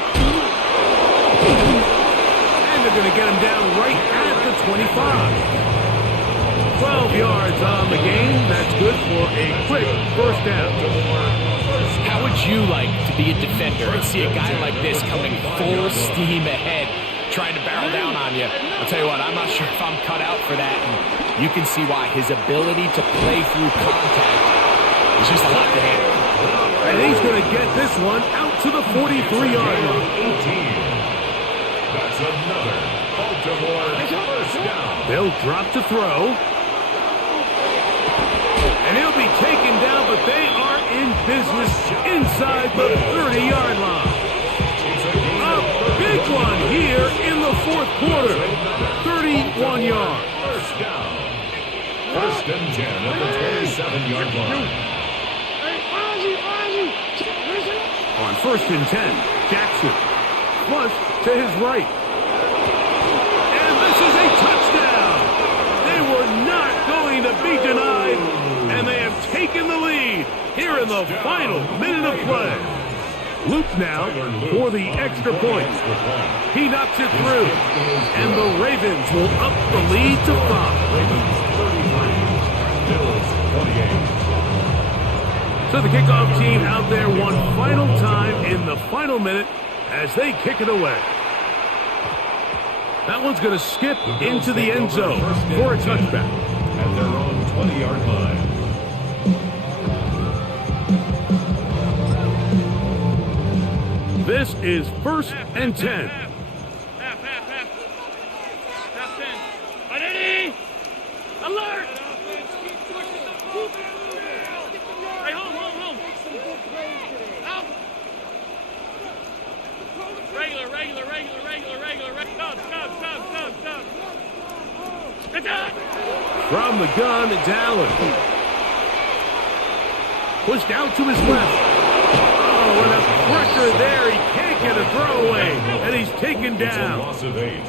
And they're going to get him down right at the 25. 12 yards on the game. That's good for a quick first down. How would you like to be a defender and see a guy like this coming full steam ahead, trying to barrel down on you? I'll tell you what, I'm not sure if I'm cut out for that. And you can see why. His ability to play through contact is just a lot to handle. And he's going to get this one out to the 43-yard line. 18. That's another Baltimore first down. They'll drop to throw. And he'll be taken down, but they are in business inside the 30-yard line. A big one here in the fourth quarter. 31 yards. First down. First and 10 at the 27-yard line. On first and 10, Jackson. Flush to his right. And this is a touchdown. They were not going to be denied, and they have taken the lead here in the final minute of play. Luke now for the extra point. He knocks it through, and the Ravens will up the lead to 5. Ravens 33, Bills 28. So the kickoff team out there one final time in the final minute as they kick it away. That one's going to skip into the end zone for a touchback. At their own 20-yard line. This is first and 10. Alert! Hey, home. Out! Regular. Stop. Get down! From the gun, it's Allen. Pushed out to his left. Oh, and a pressure there. He can't get a throwaway, and he's taken down. Loss of 8.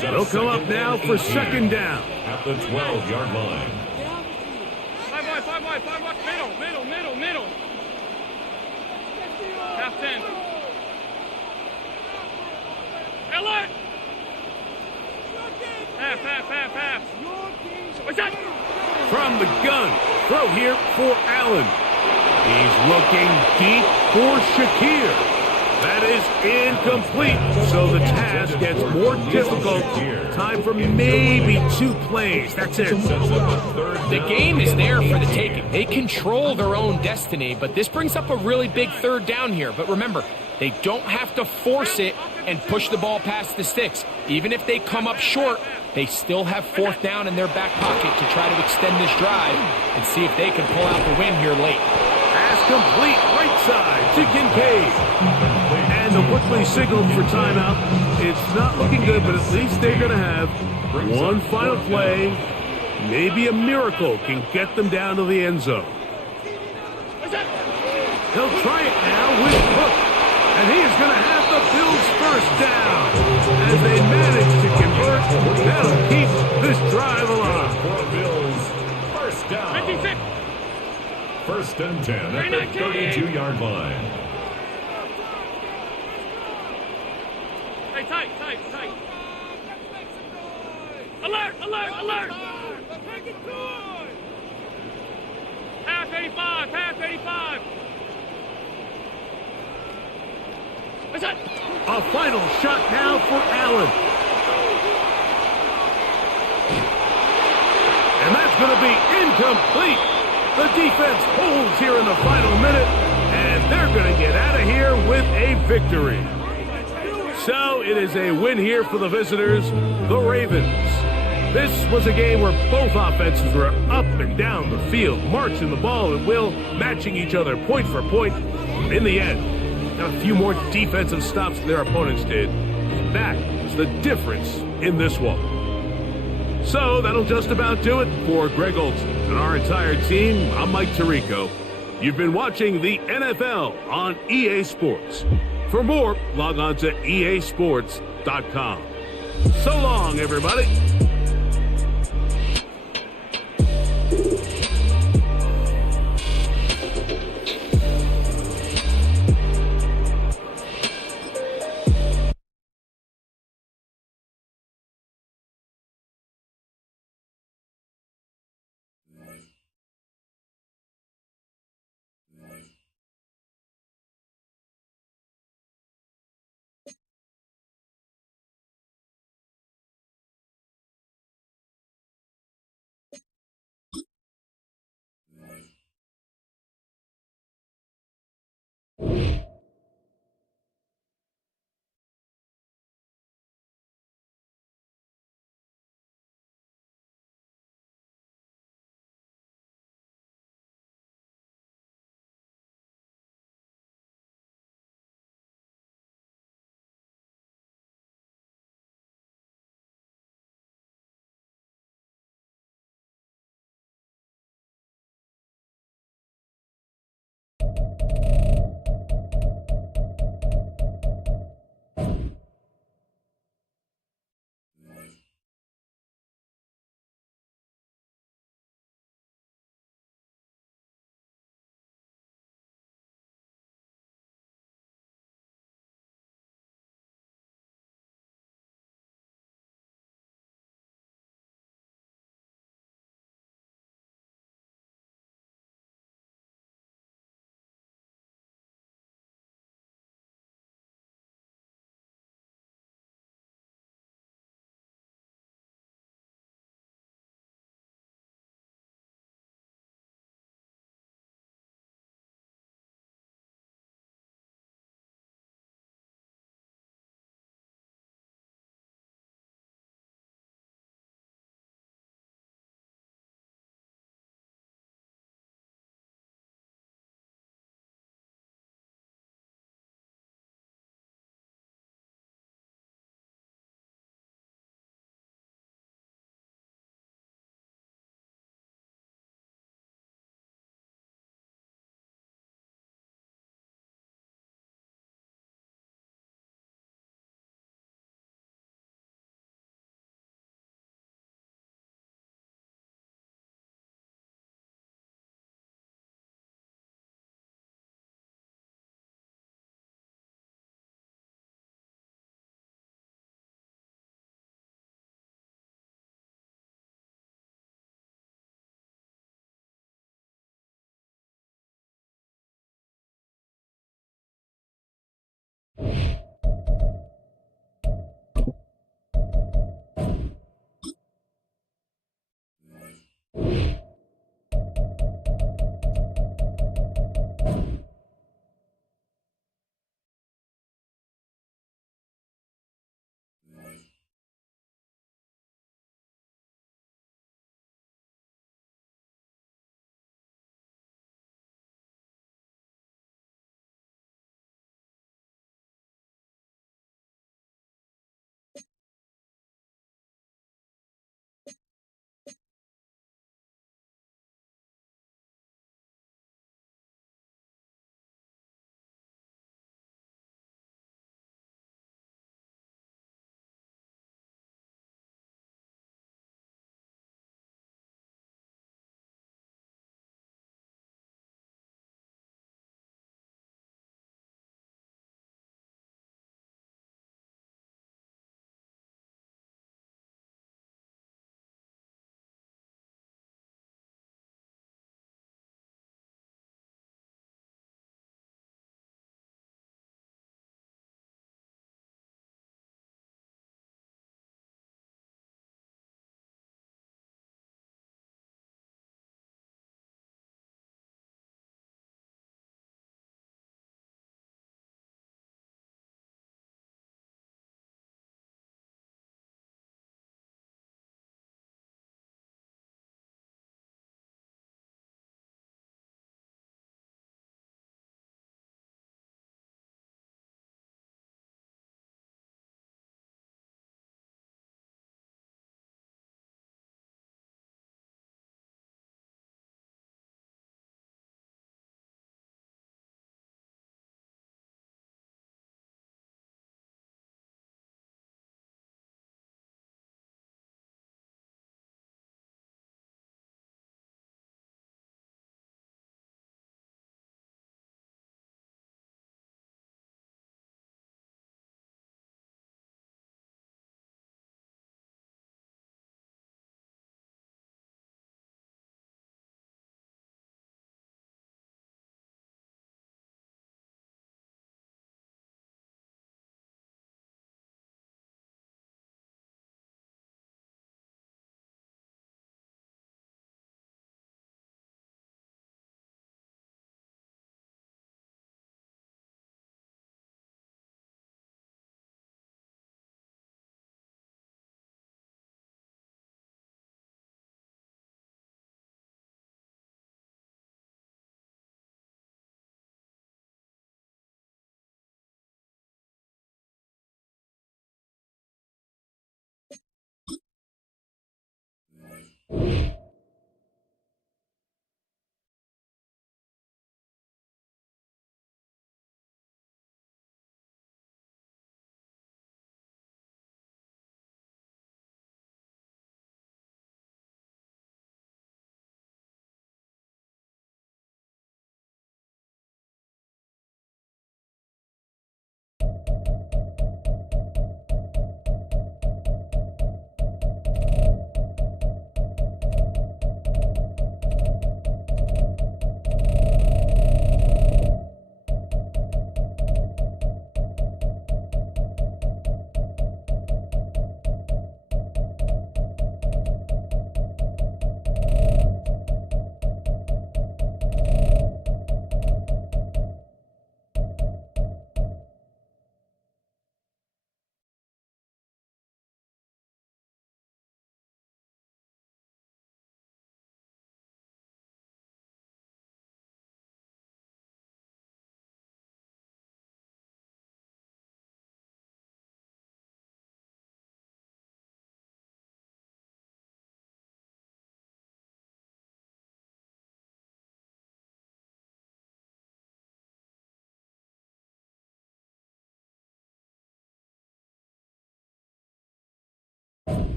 They'll come up now for second down. At the 12-yard line. 5 wide. Middle. Half 10. Alert! Half. What's that? From the gun, throw here for Allen. He's looking deep for Shakir. That is incomplete, so the task gets more difficult. Time for maybe 2 plays. That's it. The game is there for the taking. They control their own destiny, but this brings up a really big third down here. But remember, they don't have to force it and push the ball past the sticks. Even if they come up short, they still have fourth down in their back pocket to try to extend this drive and see if they can pull out the win here late. Pass complete, right side to Kincaid. And they'll quickly signal for timeout. It's not looking good, but at least they're going to have one final play. Maybe a miracle can get them down to the end zone. They'll try it now with Cook. And he is going to have the Bills first down. As they manage to convert, that'll keep this drive alive. For Bills, first down. 56. First and 10 at the 32-yard line. Hey, tight. Alert! Half 85. What's that? A final shot now for Allen. And that's going to be incomplete. The defense holds here in the final minute, and they're going to get out of here with a victory. So it is a win here for the visitors, the Ravens. This was a game where both offenses were up and down the field, marching the ball at will, matching each other point for point. In the end, got a few more defensive stops than their opponents did. That was the difference in this one. So that'll just about do it for Greg Olson and our entire team. I'm Mike Tirico. You've been watching the NFL on EA Sports. For more, log on to easports.com. So long, everybody.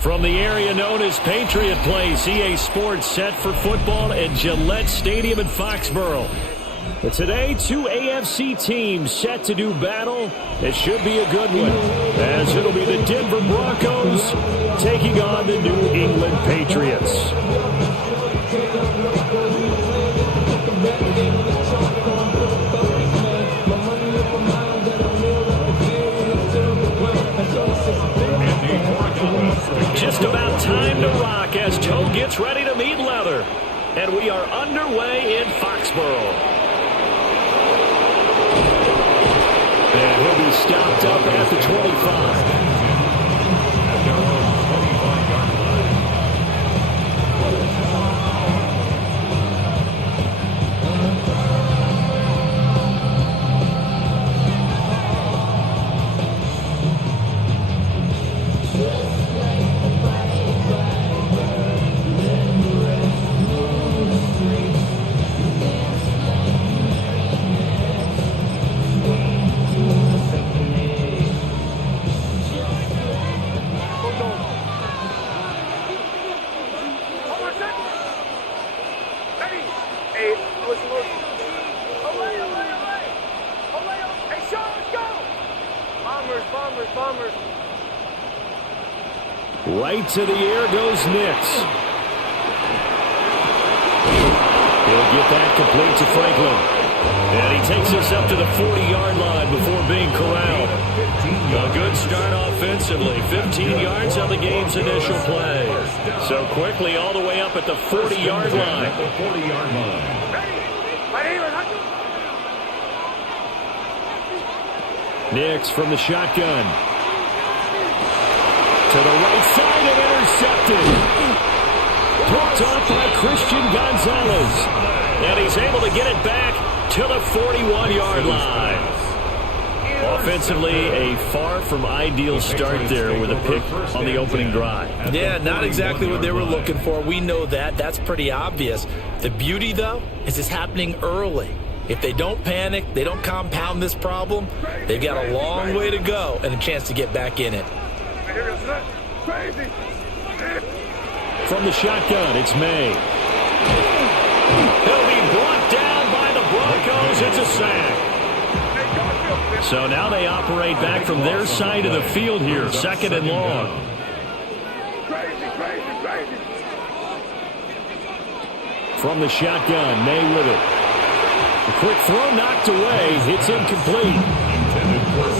From the area known as Patriot Place, EA Sports set for football at Gillette Stadium in Foxborough. But today, two AFC teams set to do battle. It should be a good one, as it'll be the Denver Broncos taking on the New England Patriots. Just about time to rock as Joe gets ready to meet leather. And we are underway in Foxborough. And he'll be stopped up at the 25. Right to the air goes Nix. He'll get that complete to Franklin. And he takes us up to the 40-yard line before being corralled. A good start offensively. 15 yards on the game's initial play. So quickly all the way up at the 40-yard line. Nix from the shotgun. To the right side and intercepted. Picked off by Christian Gonzalez. And he's able to get it back to the 41-yard line. Offensively, a far from ideal start there with a pick on the opening drive. Yeah, not exactly what they were looking for. We know that. That's pretty obvious. The beauty, though, is it's happening early. If they don't panic, they don't compound this problem, they've got a long way to go and a chance to get back in it. From the shotgun, it's May. He'll be brought down by the Broncos. It's a sack. So now they operate back from their side of the field here, second and long. From the shotgun, May with it. A quick throw knocked away. It's incomplete.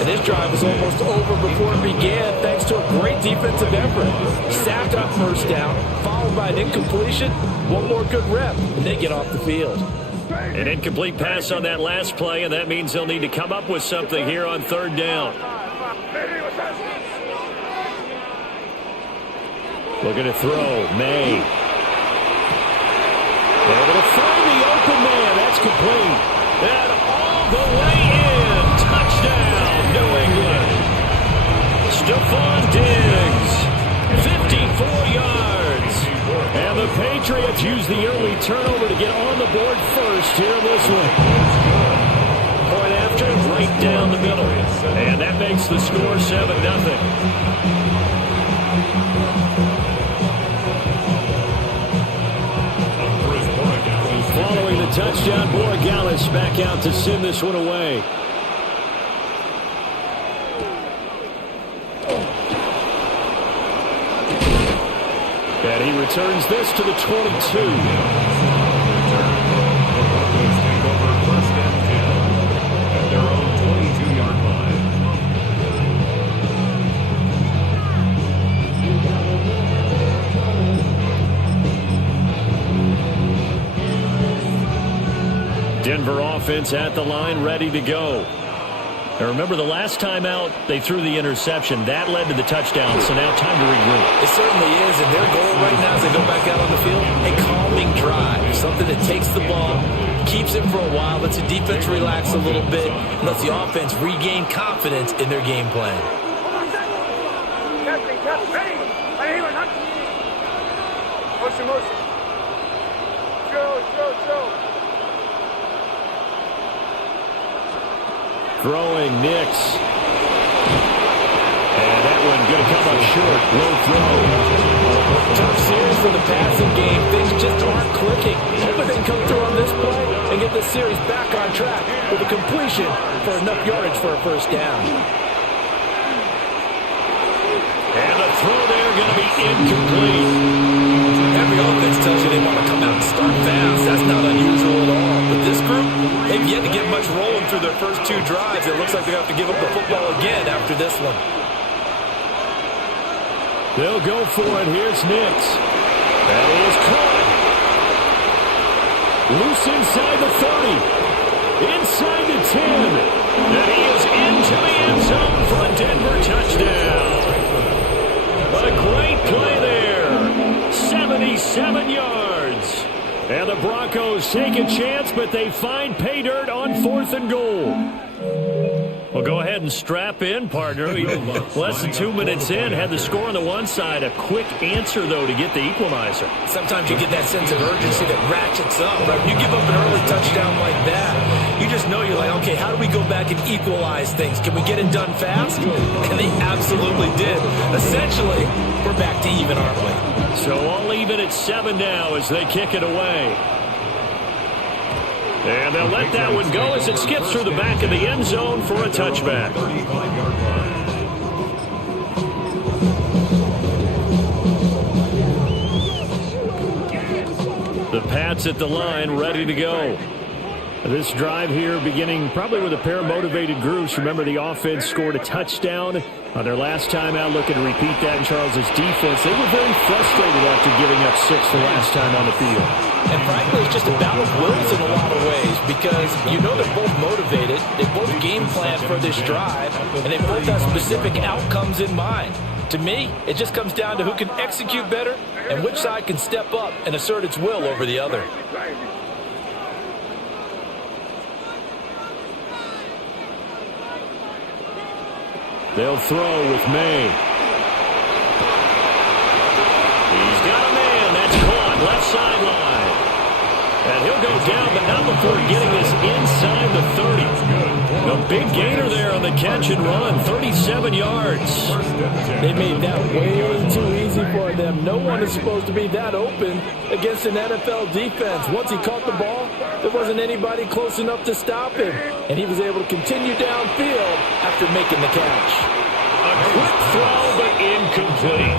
And this drive was almost over before it began thanks to a great defensive effort. Sacked on first down, followed by an incompletion. One more good rep, and they get off the field. An incomplete pass on that last play, and that means they'll need to come up with something here on third down. Looking to throw, May. Able to find the open man. That's complete. And all the way in. the early turnover to get on the board first here in this one. Point after, right down the middle. And that makes the score 7-0. Following the touchdown, Borregales back out to send this one away. And he returns this to the 22. Denver offense at the line, ready to go. Now remember, the last time out, they threw the interception. That led to the touchdown, so now time to regroup. It certainly is, and their goal right now as they go back out on the field, a calming drive, something that takes the ball, keeps it for a while, lets the defense relax a little bit, and lets the offense regain confidence in their game plan. Throwing Nix. And that one going to come up short. Low throw. Tough series for the passing game. Things just aren't clicking. Hoping they can come through on this play and get the series back on track with a completion for enough yardage for a first down. And the throw there going to be incomplete. Every offense tells you they want to come out and start fast. That's not unusual at all. But this group, they've yet to get much rolling through their first two drives. It looks like they have to give up the football again after this one. They'll go for it. Here's Nix. That is caught. Loose inside the 30. Inside the 10. And he is into the end zone for a Denver touchdown. A great play there. 77 yards. And the Broncos take a chance, but they find pay dirt on 4th and goal. Well, go ahead and strap in, partner. Less than 2 minutes in, had the score on the one side. A quick answer, though, to get the equalizer. Sometimes you get that sense of urgency that ratchets up. Right? When you give up an early touchdown like that, you just know you're like, okay, how do we go back and equalize things? Can we get it done fast? And they absolutely did. Essentially, we're back to even, aren't we? So all even at 7 now as they kick it away. And they'll let that one go as it skips through the back of the end zone for a touchback. The Pats at the line, ready to go. This drive here beginning probably with a pair of motivated groups. Remember, the offense scored a touchdown on their last time out, looking to repeat that in Charles's defense. They were very frustrated after giving up 6 the last time on the field. And frankly, it's just a battle of wills in a lot of ways because you know they're both motivated, they both game plan for this drive, and they both have specific outcomes in mind. To me, it just comes down to who can execute better and which side can step up and assert its will over the other. They'll throw with May. He's got a man. That's caught. Left sideline. And he'll go down, but not before getting this inside the 30. A big gainer there on the catch and run. 37 yards. They made that way too easy for them. No one is supposed to be that open against an NFL defense. Once he caught the ball, there wasn't anybody close enough to stop him. And he was able to continue downfield after making the catch. A quick throw, but incomplete.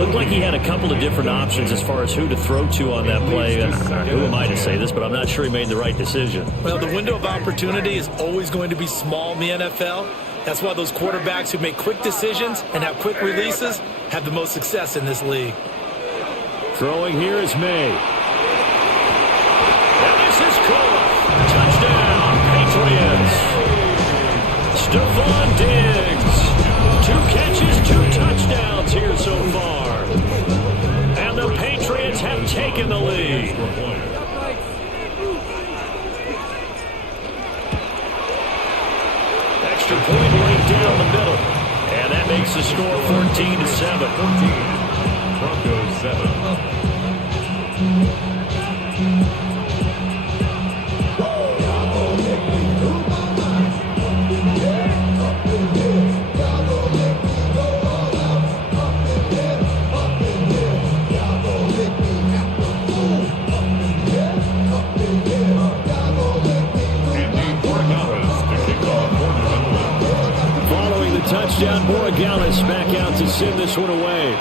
Looked like he had a couple of different options as far as who to throw to on that play. Who am I to say this, but I'm not sure he made the right decision. Well, the window of opportunity is always going to be small in the NFL. That's why those quarterbacks who make quick decisions and have quick releases have the most success in this league. Throwing here is May. And this is caught. Touchdown, Patriots. Stephon Diggs. 2 catches, 2 touchdowns here so far. And the Patriots have taken the lead. Extra point right down the middle. And that makes the score 14-7. Broncos 7. Touchdown, Borregales back out to send this one away.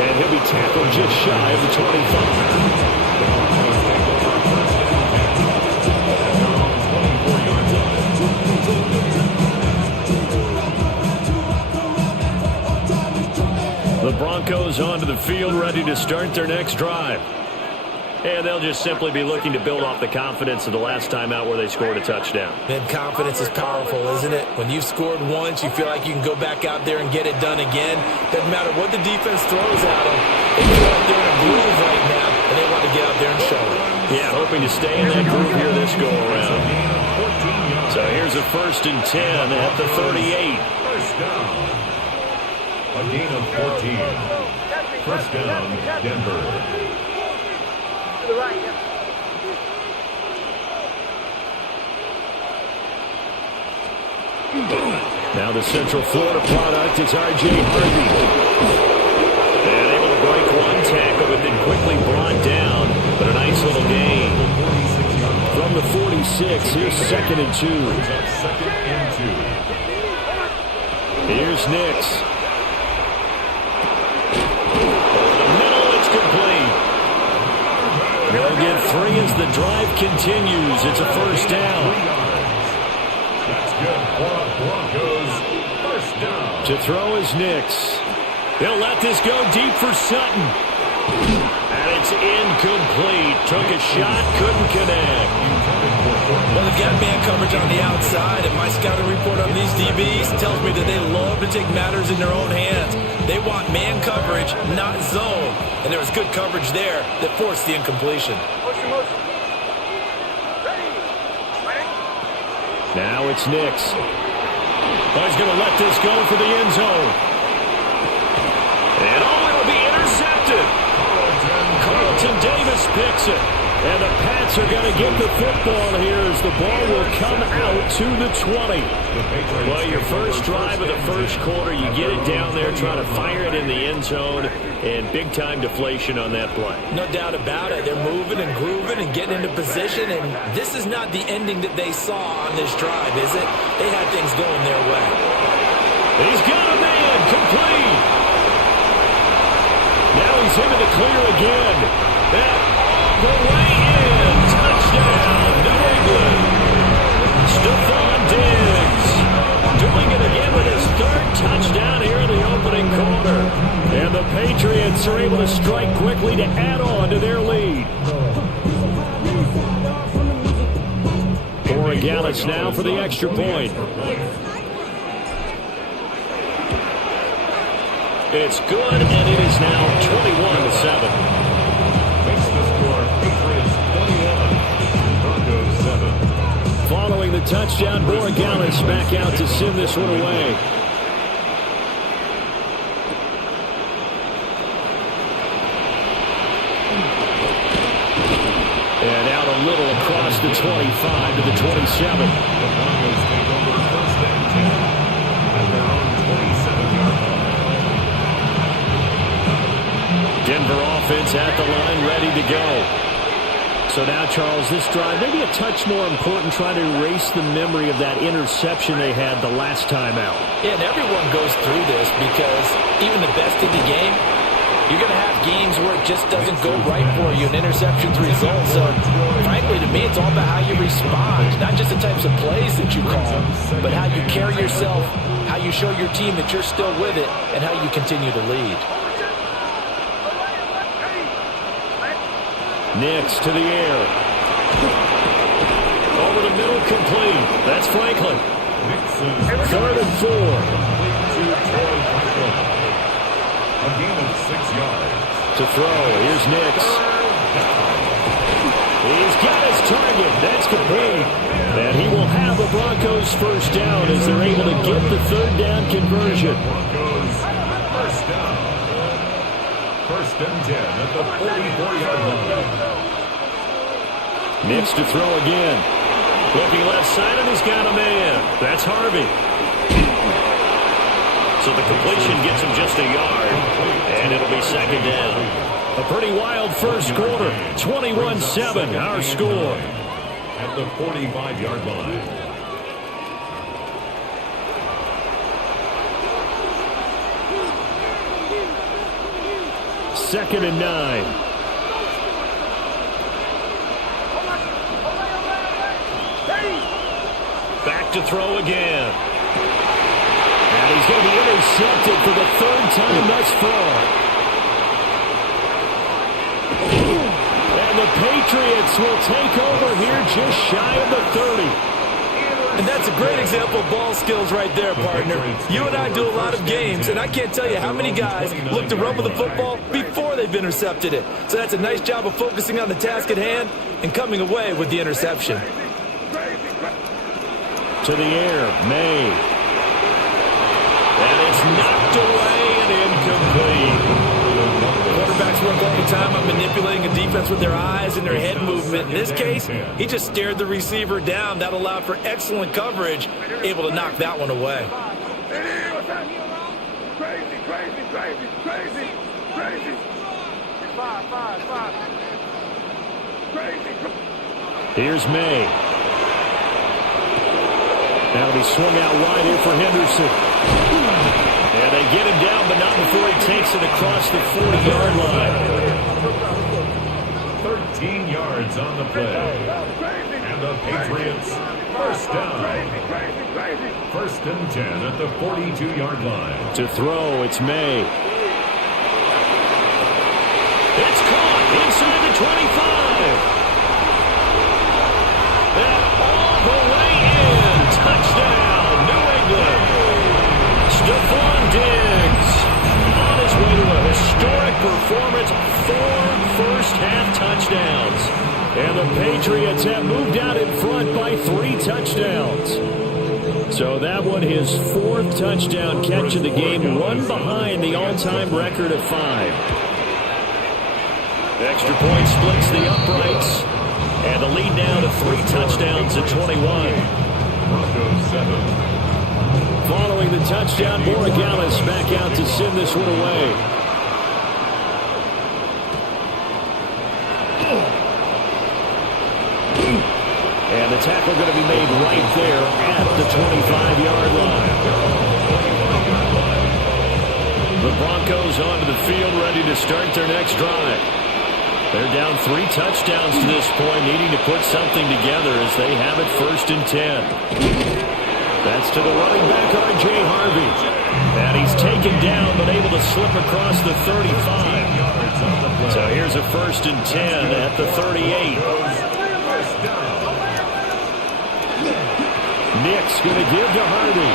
And he'll be tackled just shy of the 25. The Broncos onto the field, ready to start their next drive. And they'll just simply be looking to build off the confidence of the last time out where they scored a touchdown. Man, confidence is powerful, isn't it? When you've scored once, you feel like you can go back out there and get it done again. Doesn't matter what the defense throws at them. They get out there in a groove right now, and they want to get out there and show it. Yeah, hoping to stay in that groove here this go-around. So here's a 1st and 10 at the 38. First down. A gain of 14. First down, Denver. Now the Central Florida product is R.J. Harvey. And able to break one tackle, but then quickly brought down. But a nice little gain. From the 46, here's 2nd and 2. Here's Nix. Over the middle, it's complete. They'll get 3 as the drive continues. It's a first down. That's good for the Broncos. First down. To throw is Nix. They'll let this go deep for Sutton. And it's incomplete. Took a shot, couldn't connect. Well, they've got man coverage on the outside, and my scouting report on these DBs tells me that they love to take matters in their own hands. They want man coverage, not zone. And there was good coverage there that forced the incompletion. Now it's Nix. Oh, he's going to let this go for the end zone. And it'll be intercepted. Carlton Davis picks it. And the Pats are going to get the football here as the ball will come out to the 20. Well, your first drive of the first quarter, you get it down there, trying to fire it in the end zone, and big-time deflation on that play. No doubt about it. They're moving and grooving and getting into position, and this is not the ending that they saw on this drive, is it? They had things going their way. He's got a man, complete. Now he's into the clear again. That all the way in. Touchdown, New England. Stephon Diggs doing it again with his 3rd touchdown here in the opening quarter. And the Patriots are able to strike quickly to add on to their lead. Borregales now for the extra point. It's good, and it is now 21-7. Makes the score Patriots 21, Broncos 7. Following the touchdown, Borregales back out to send this one away. And out a little across the 25 to the 27. The Broncos take over 1st and 10 at their own 27-yard line. Denver offense at the line, ready to go. So now, Charles, this drive, maybe a touch more important, trying to erase the memory of that interception they had the last time out. Yeah, and everyone goes through this because even the best in the game, you're going to have games where it just doesn't go right for you, and interceptions result. So, frankly, to me, it's all about how you respond, not just the types of plays that you call, but how you carry yourself, how you show your team that you're still with it, and how you continue to lead. Nix to the air. Over the middle, complete. That's Franklin. 3rd and 4. A gain of 6 yards. To throw, here's Nix. He's got his target. That's complete. And he will have the Broncos Broncos first down as they're able to get the third down conversion. Broncos first down. First and 10 at the 44-yard line. Nix to throw again. Looking left side, and he's got a man. That's Harvey. So the completion gets him just a yard, and it'll be second down. A pretty wild first quarter. 21-7, our score. At the 45-yard line. Second and 9. Back to throw again. And he's going to be intercepted for the third time thus far. And the Patriots will take over here just shy of the 30. And that's a great example of ball skills right there, partner. You and I do a lot of games, and I can't tell you how many guys look to run with the football before they've intercepted it. So that's a nice job of focusing on the task at hand and coming away with the interception. To the air, May. And it's knocked away and incomplete. Quarterbacks work all the time on manipulating a defense with their eyes and their head movement. In this case, he just stared the receiver down. That allowed for excellent coverage, able to knock that one away. Here's May. That'll be swung out wide here for Henderson. And they get him down, but not before he takes it across the 40-yard line. 13 yards on the play. And the Patriots first down. First and 10 at the 42-yard line. To throw, it's May. It's caught inside the 25. And all the way in. Touchdown, New England. Stephon Diggs on his way to a historic performance. 4 first-half touchdowns. And the Patriots have moved out in front by 3 touchdowns. So that one, his 4th touchdown catch of the game, one behind the all-time record of 5. Extra point splits the uprights. And the lead now to 3 touchdowns at 21. Broncos 7. Following the touchdown, Borregales back out to send this one away. And the tackle going to be made right there at the 25-yard line. The Broncos onto the field, ready to start their next drive. They're down 3 touchdowns to this point, needing to put something together as they have it first and 10. That's to the running back, R.J. Harvey. And he's taken down, but able to slip across the 35. So here's a first and 10 at the 38. Nick's going to give to Harvey.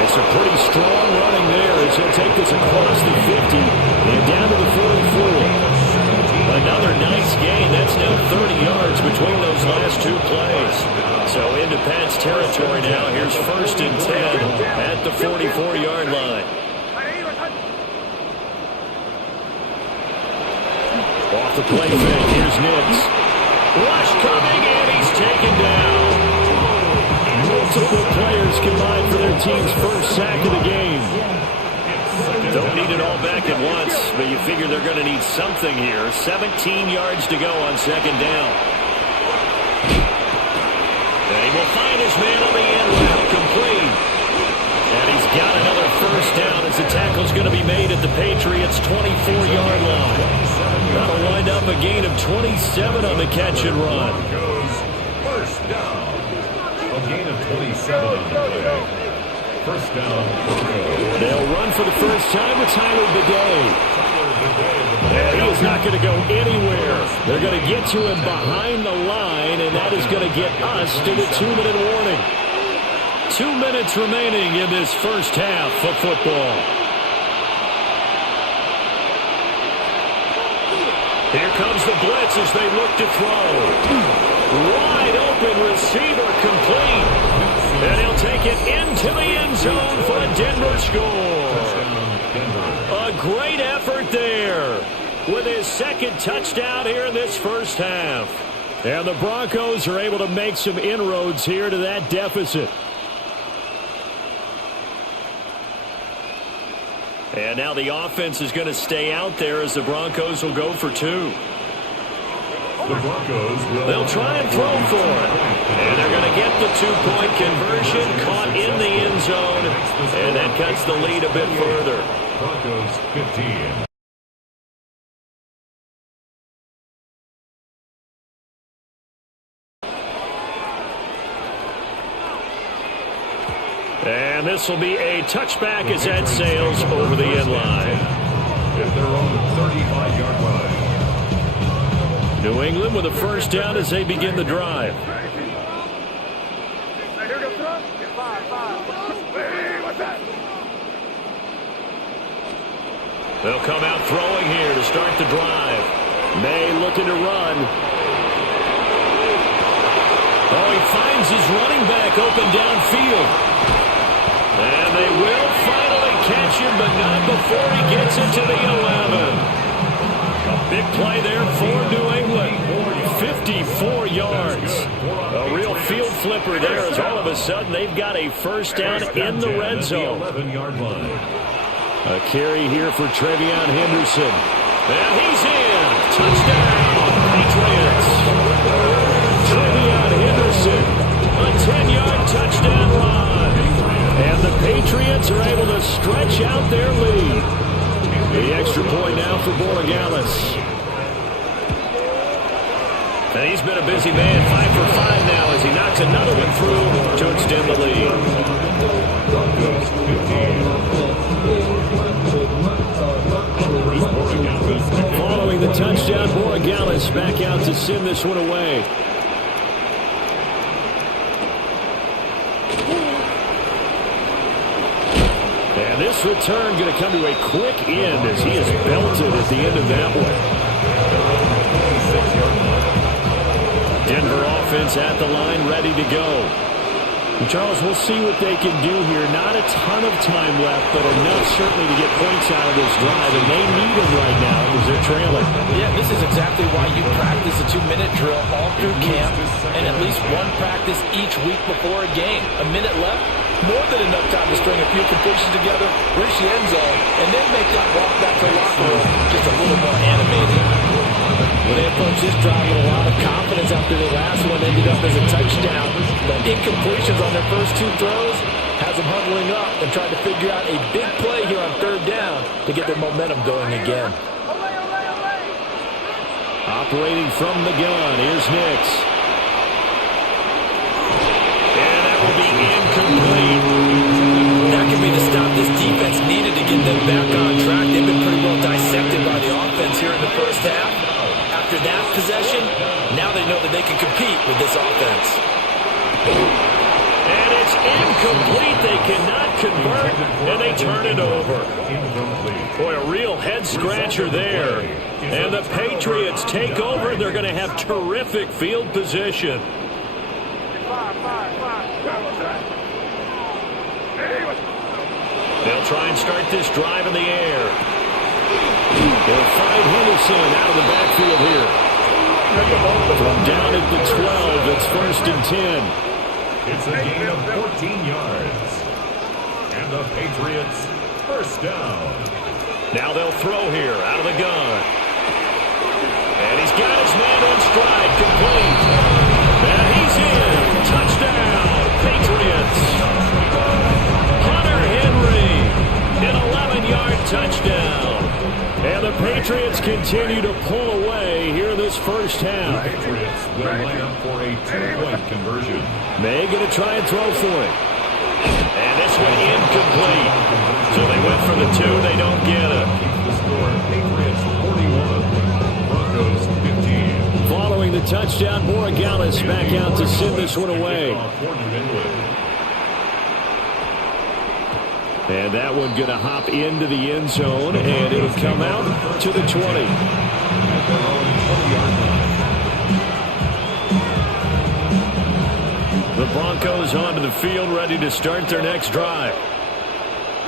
It's a pretty strong running there as he'll take this across the 50 and down to the 44. Another nice gain. That's now 30 yards between those last 2 plays. So into Pat's territory now. Here's first and 10 at the 44-yard line. Off the play fake. Here's Nix. Rush coming, and he's taken down. Multiple players combined for their team's first sack of the game. Don't need it all back at once, but you figure they're going to need something here. 17 yards to go on second down. And he will find his man on the end route, complete. And he's got another first down as the tackle's going to be made at the Patriots' 24-yard line. That'll wind up a gain of 27 on the catch and run. First down. A gain of 27 on the play. First down. They'll run for the first time with Tyler Bidet. And he is not going to go anywhere. They're going to get to him behind the line, and that is going to get us to the 2-minute warning. 2 minutes remaining in this first half of football. Here comes the blitz as they look to throw. Wide open receiver complete. And he'll take it into the end zone for a Denver score. A great effort there with his second touchdown here in this first half. And the Broncos are able to make some inroads here to that deficit. And now the offense is going to stay out there as the Broncos will go for two. They'll try and throw for it. And they're going to get the two-point conversion, caught in the end zone. And that cuts the lead a bit further. Broncos 15. And this will be a touchback as that sails over the end line. At their own 35-yard line. New England with a first down as they begin the drive. They'll come out throwing here to start the drive. May looking to run. Oh, he finds his running back open downfield. And they will finally catch him, but not before he gets into the 11. A big play there for New England. 54 yards. A real field flipper there as all of a sudden they've got a first down in the red zone. 11-yard line. A carry here for Trevion Henderson. And he's in. Touchdown, Patriots. Trevion Henderson, a 10-yard touchdown run. And the Patriots are able to stretch out their lead. The extra point now for Borregales. And he's been a busy man, 5 for 5 now as he knocks another one through to extend the lead. Following the touchdown, Borregales back out to send this one away. And this return going to come to a quick end as he is belted at the end of that one. Denver offense at the line, ready to go. And Charles, we'll see what they can do here. Not a ton of time left, but enough certainly to get points out of this drive, and they need them right now because they're trailing. Yeah, this is exactly why you practice a 2-minute drill all through camp and at least one practice each week before a game. A minute left, more than enough time to string a few completions together, reach the end zone, and then make that walk back to the locker room just a little more animated. Well, they approached this drive with a lot of confidence after the last one ended up as a touchdown. But incompletions on their first two throws has them huddling up and trying to figure out a big play here on third down to get their momentum going again. Operating from the gun, here's Nix. And that will be incomplete. That could be the stop this defense needed to get them back on track. They've been pretty well dissected by the offense here in the first half. After that possession, now they know that they can compete with this offense. And it's incomplete. They cannot convert, and they turn it over. Boy, a real head-scratcher there. And the Patriots take over. They're going to have terrific field position. They'll try and start this drive in the air. They'll find Henderson out of the backfield here. From down at the 12, it's 1st and 10. It's a gain of 14 yards. And the Patriots first down. Now they'll throw here out of the gun. And he's got his man in stride, complete. And he's in. Touchdown, Patriots. Hunter Henry, an 11-yard touchdown. And the Patriots continue to pull away here in this first half. The Patriots will line up for a 2-point conversion. May going to try and throw for it. And this one incomplete. So they went for the 2, they don't get it. The score, Patriots 41, Broncos 15. Following the touchdown, Borregales back out to send this one away. And that one going to hop into the end zone, and it'll come out to the 20. The Broncos onto the field, ready to start their next drive.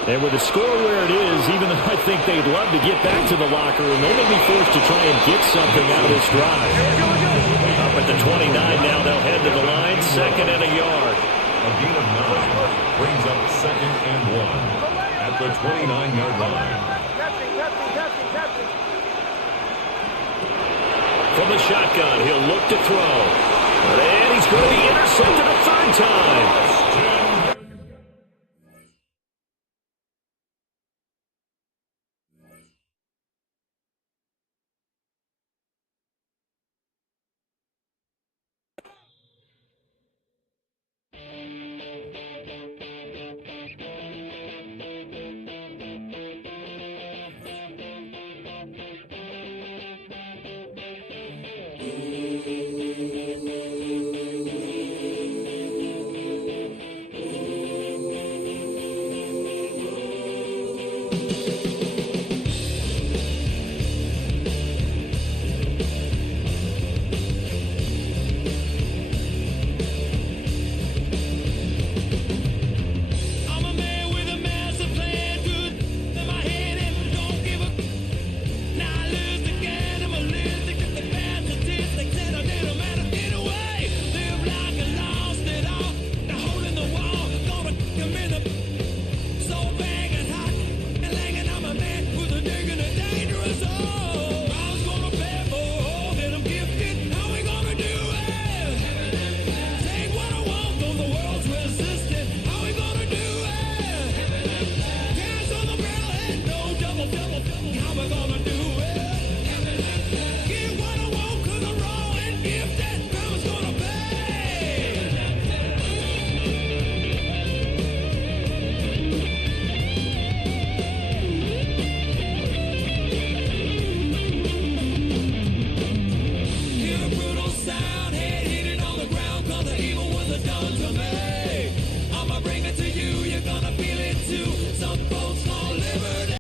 And with the score where it is, even though I think they'd love to get back to the locker room, they may be forced to try and get something out of this drive. Up at the 29 now, they'll head to the line, 2nd and a yard. A gain of 9 brings up 2nd and 1 at the 29-yard line. From the shotgun, he'll look to throw. And he's going to be intercepted a 3rd time.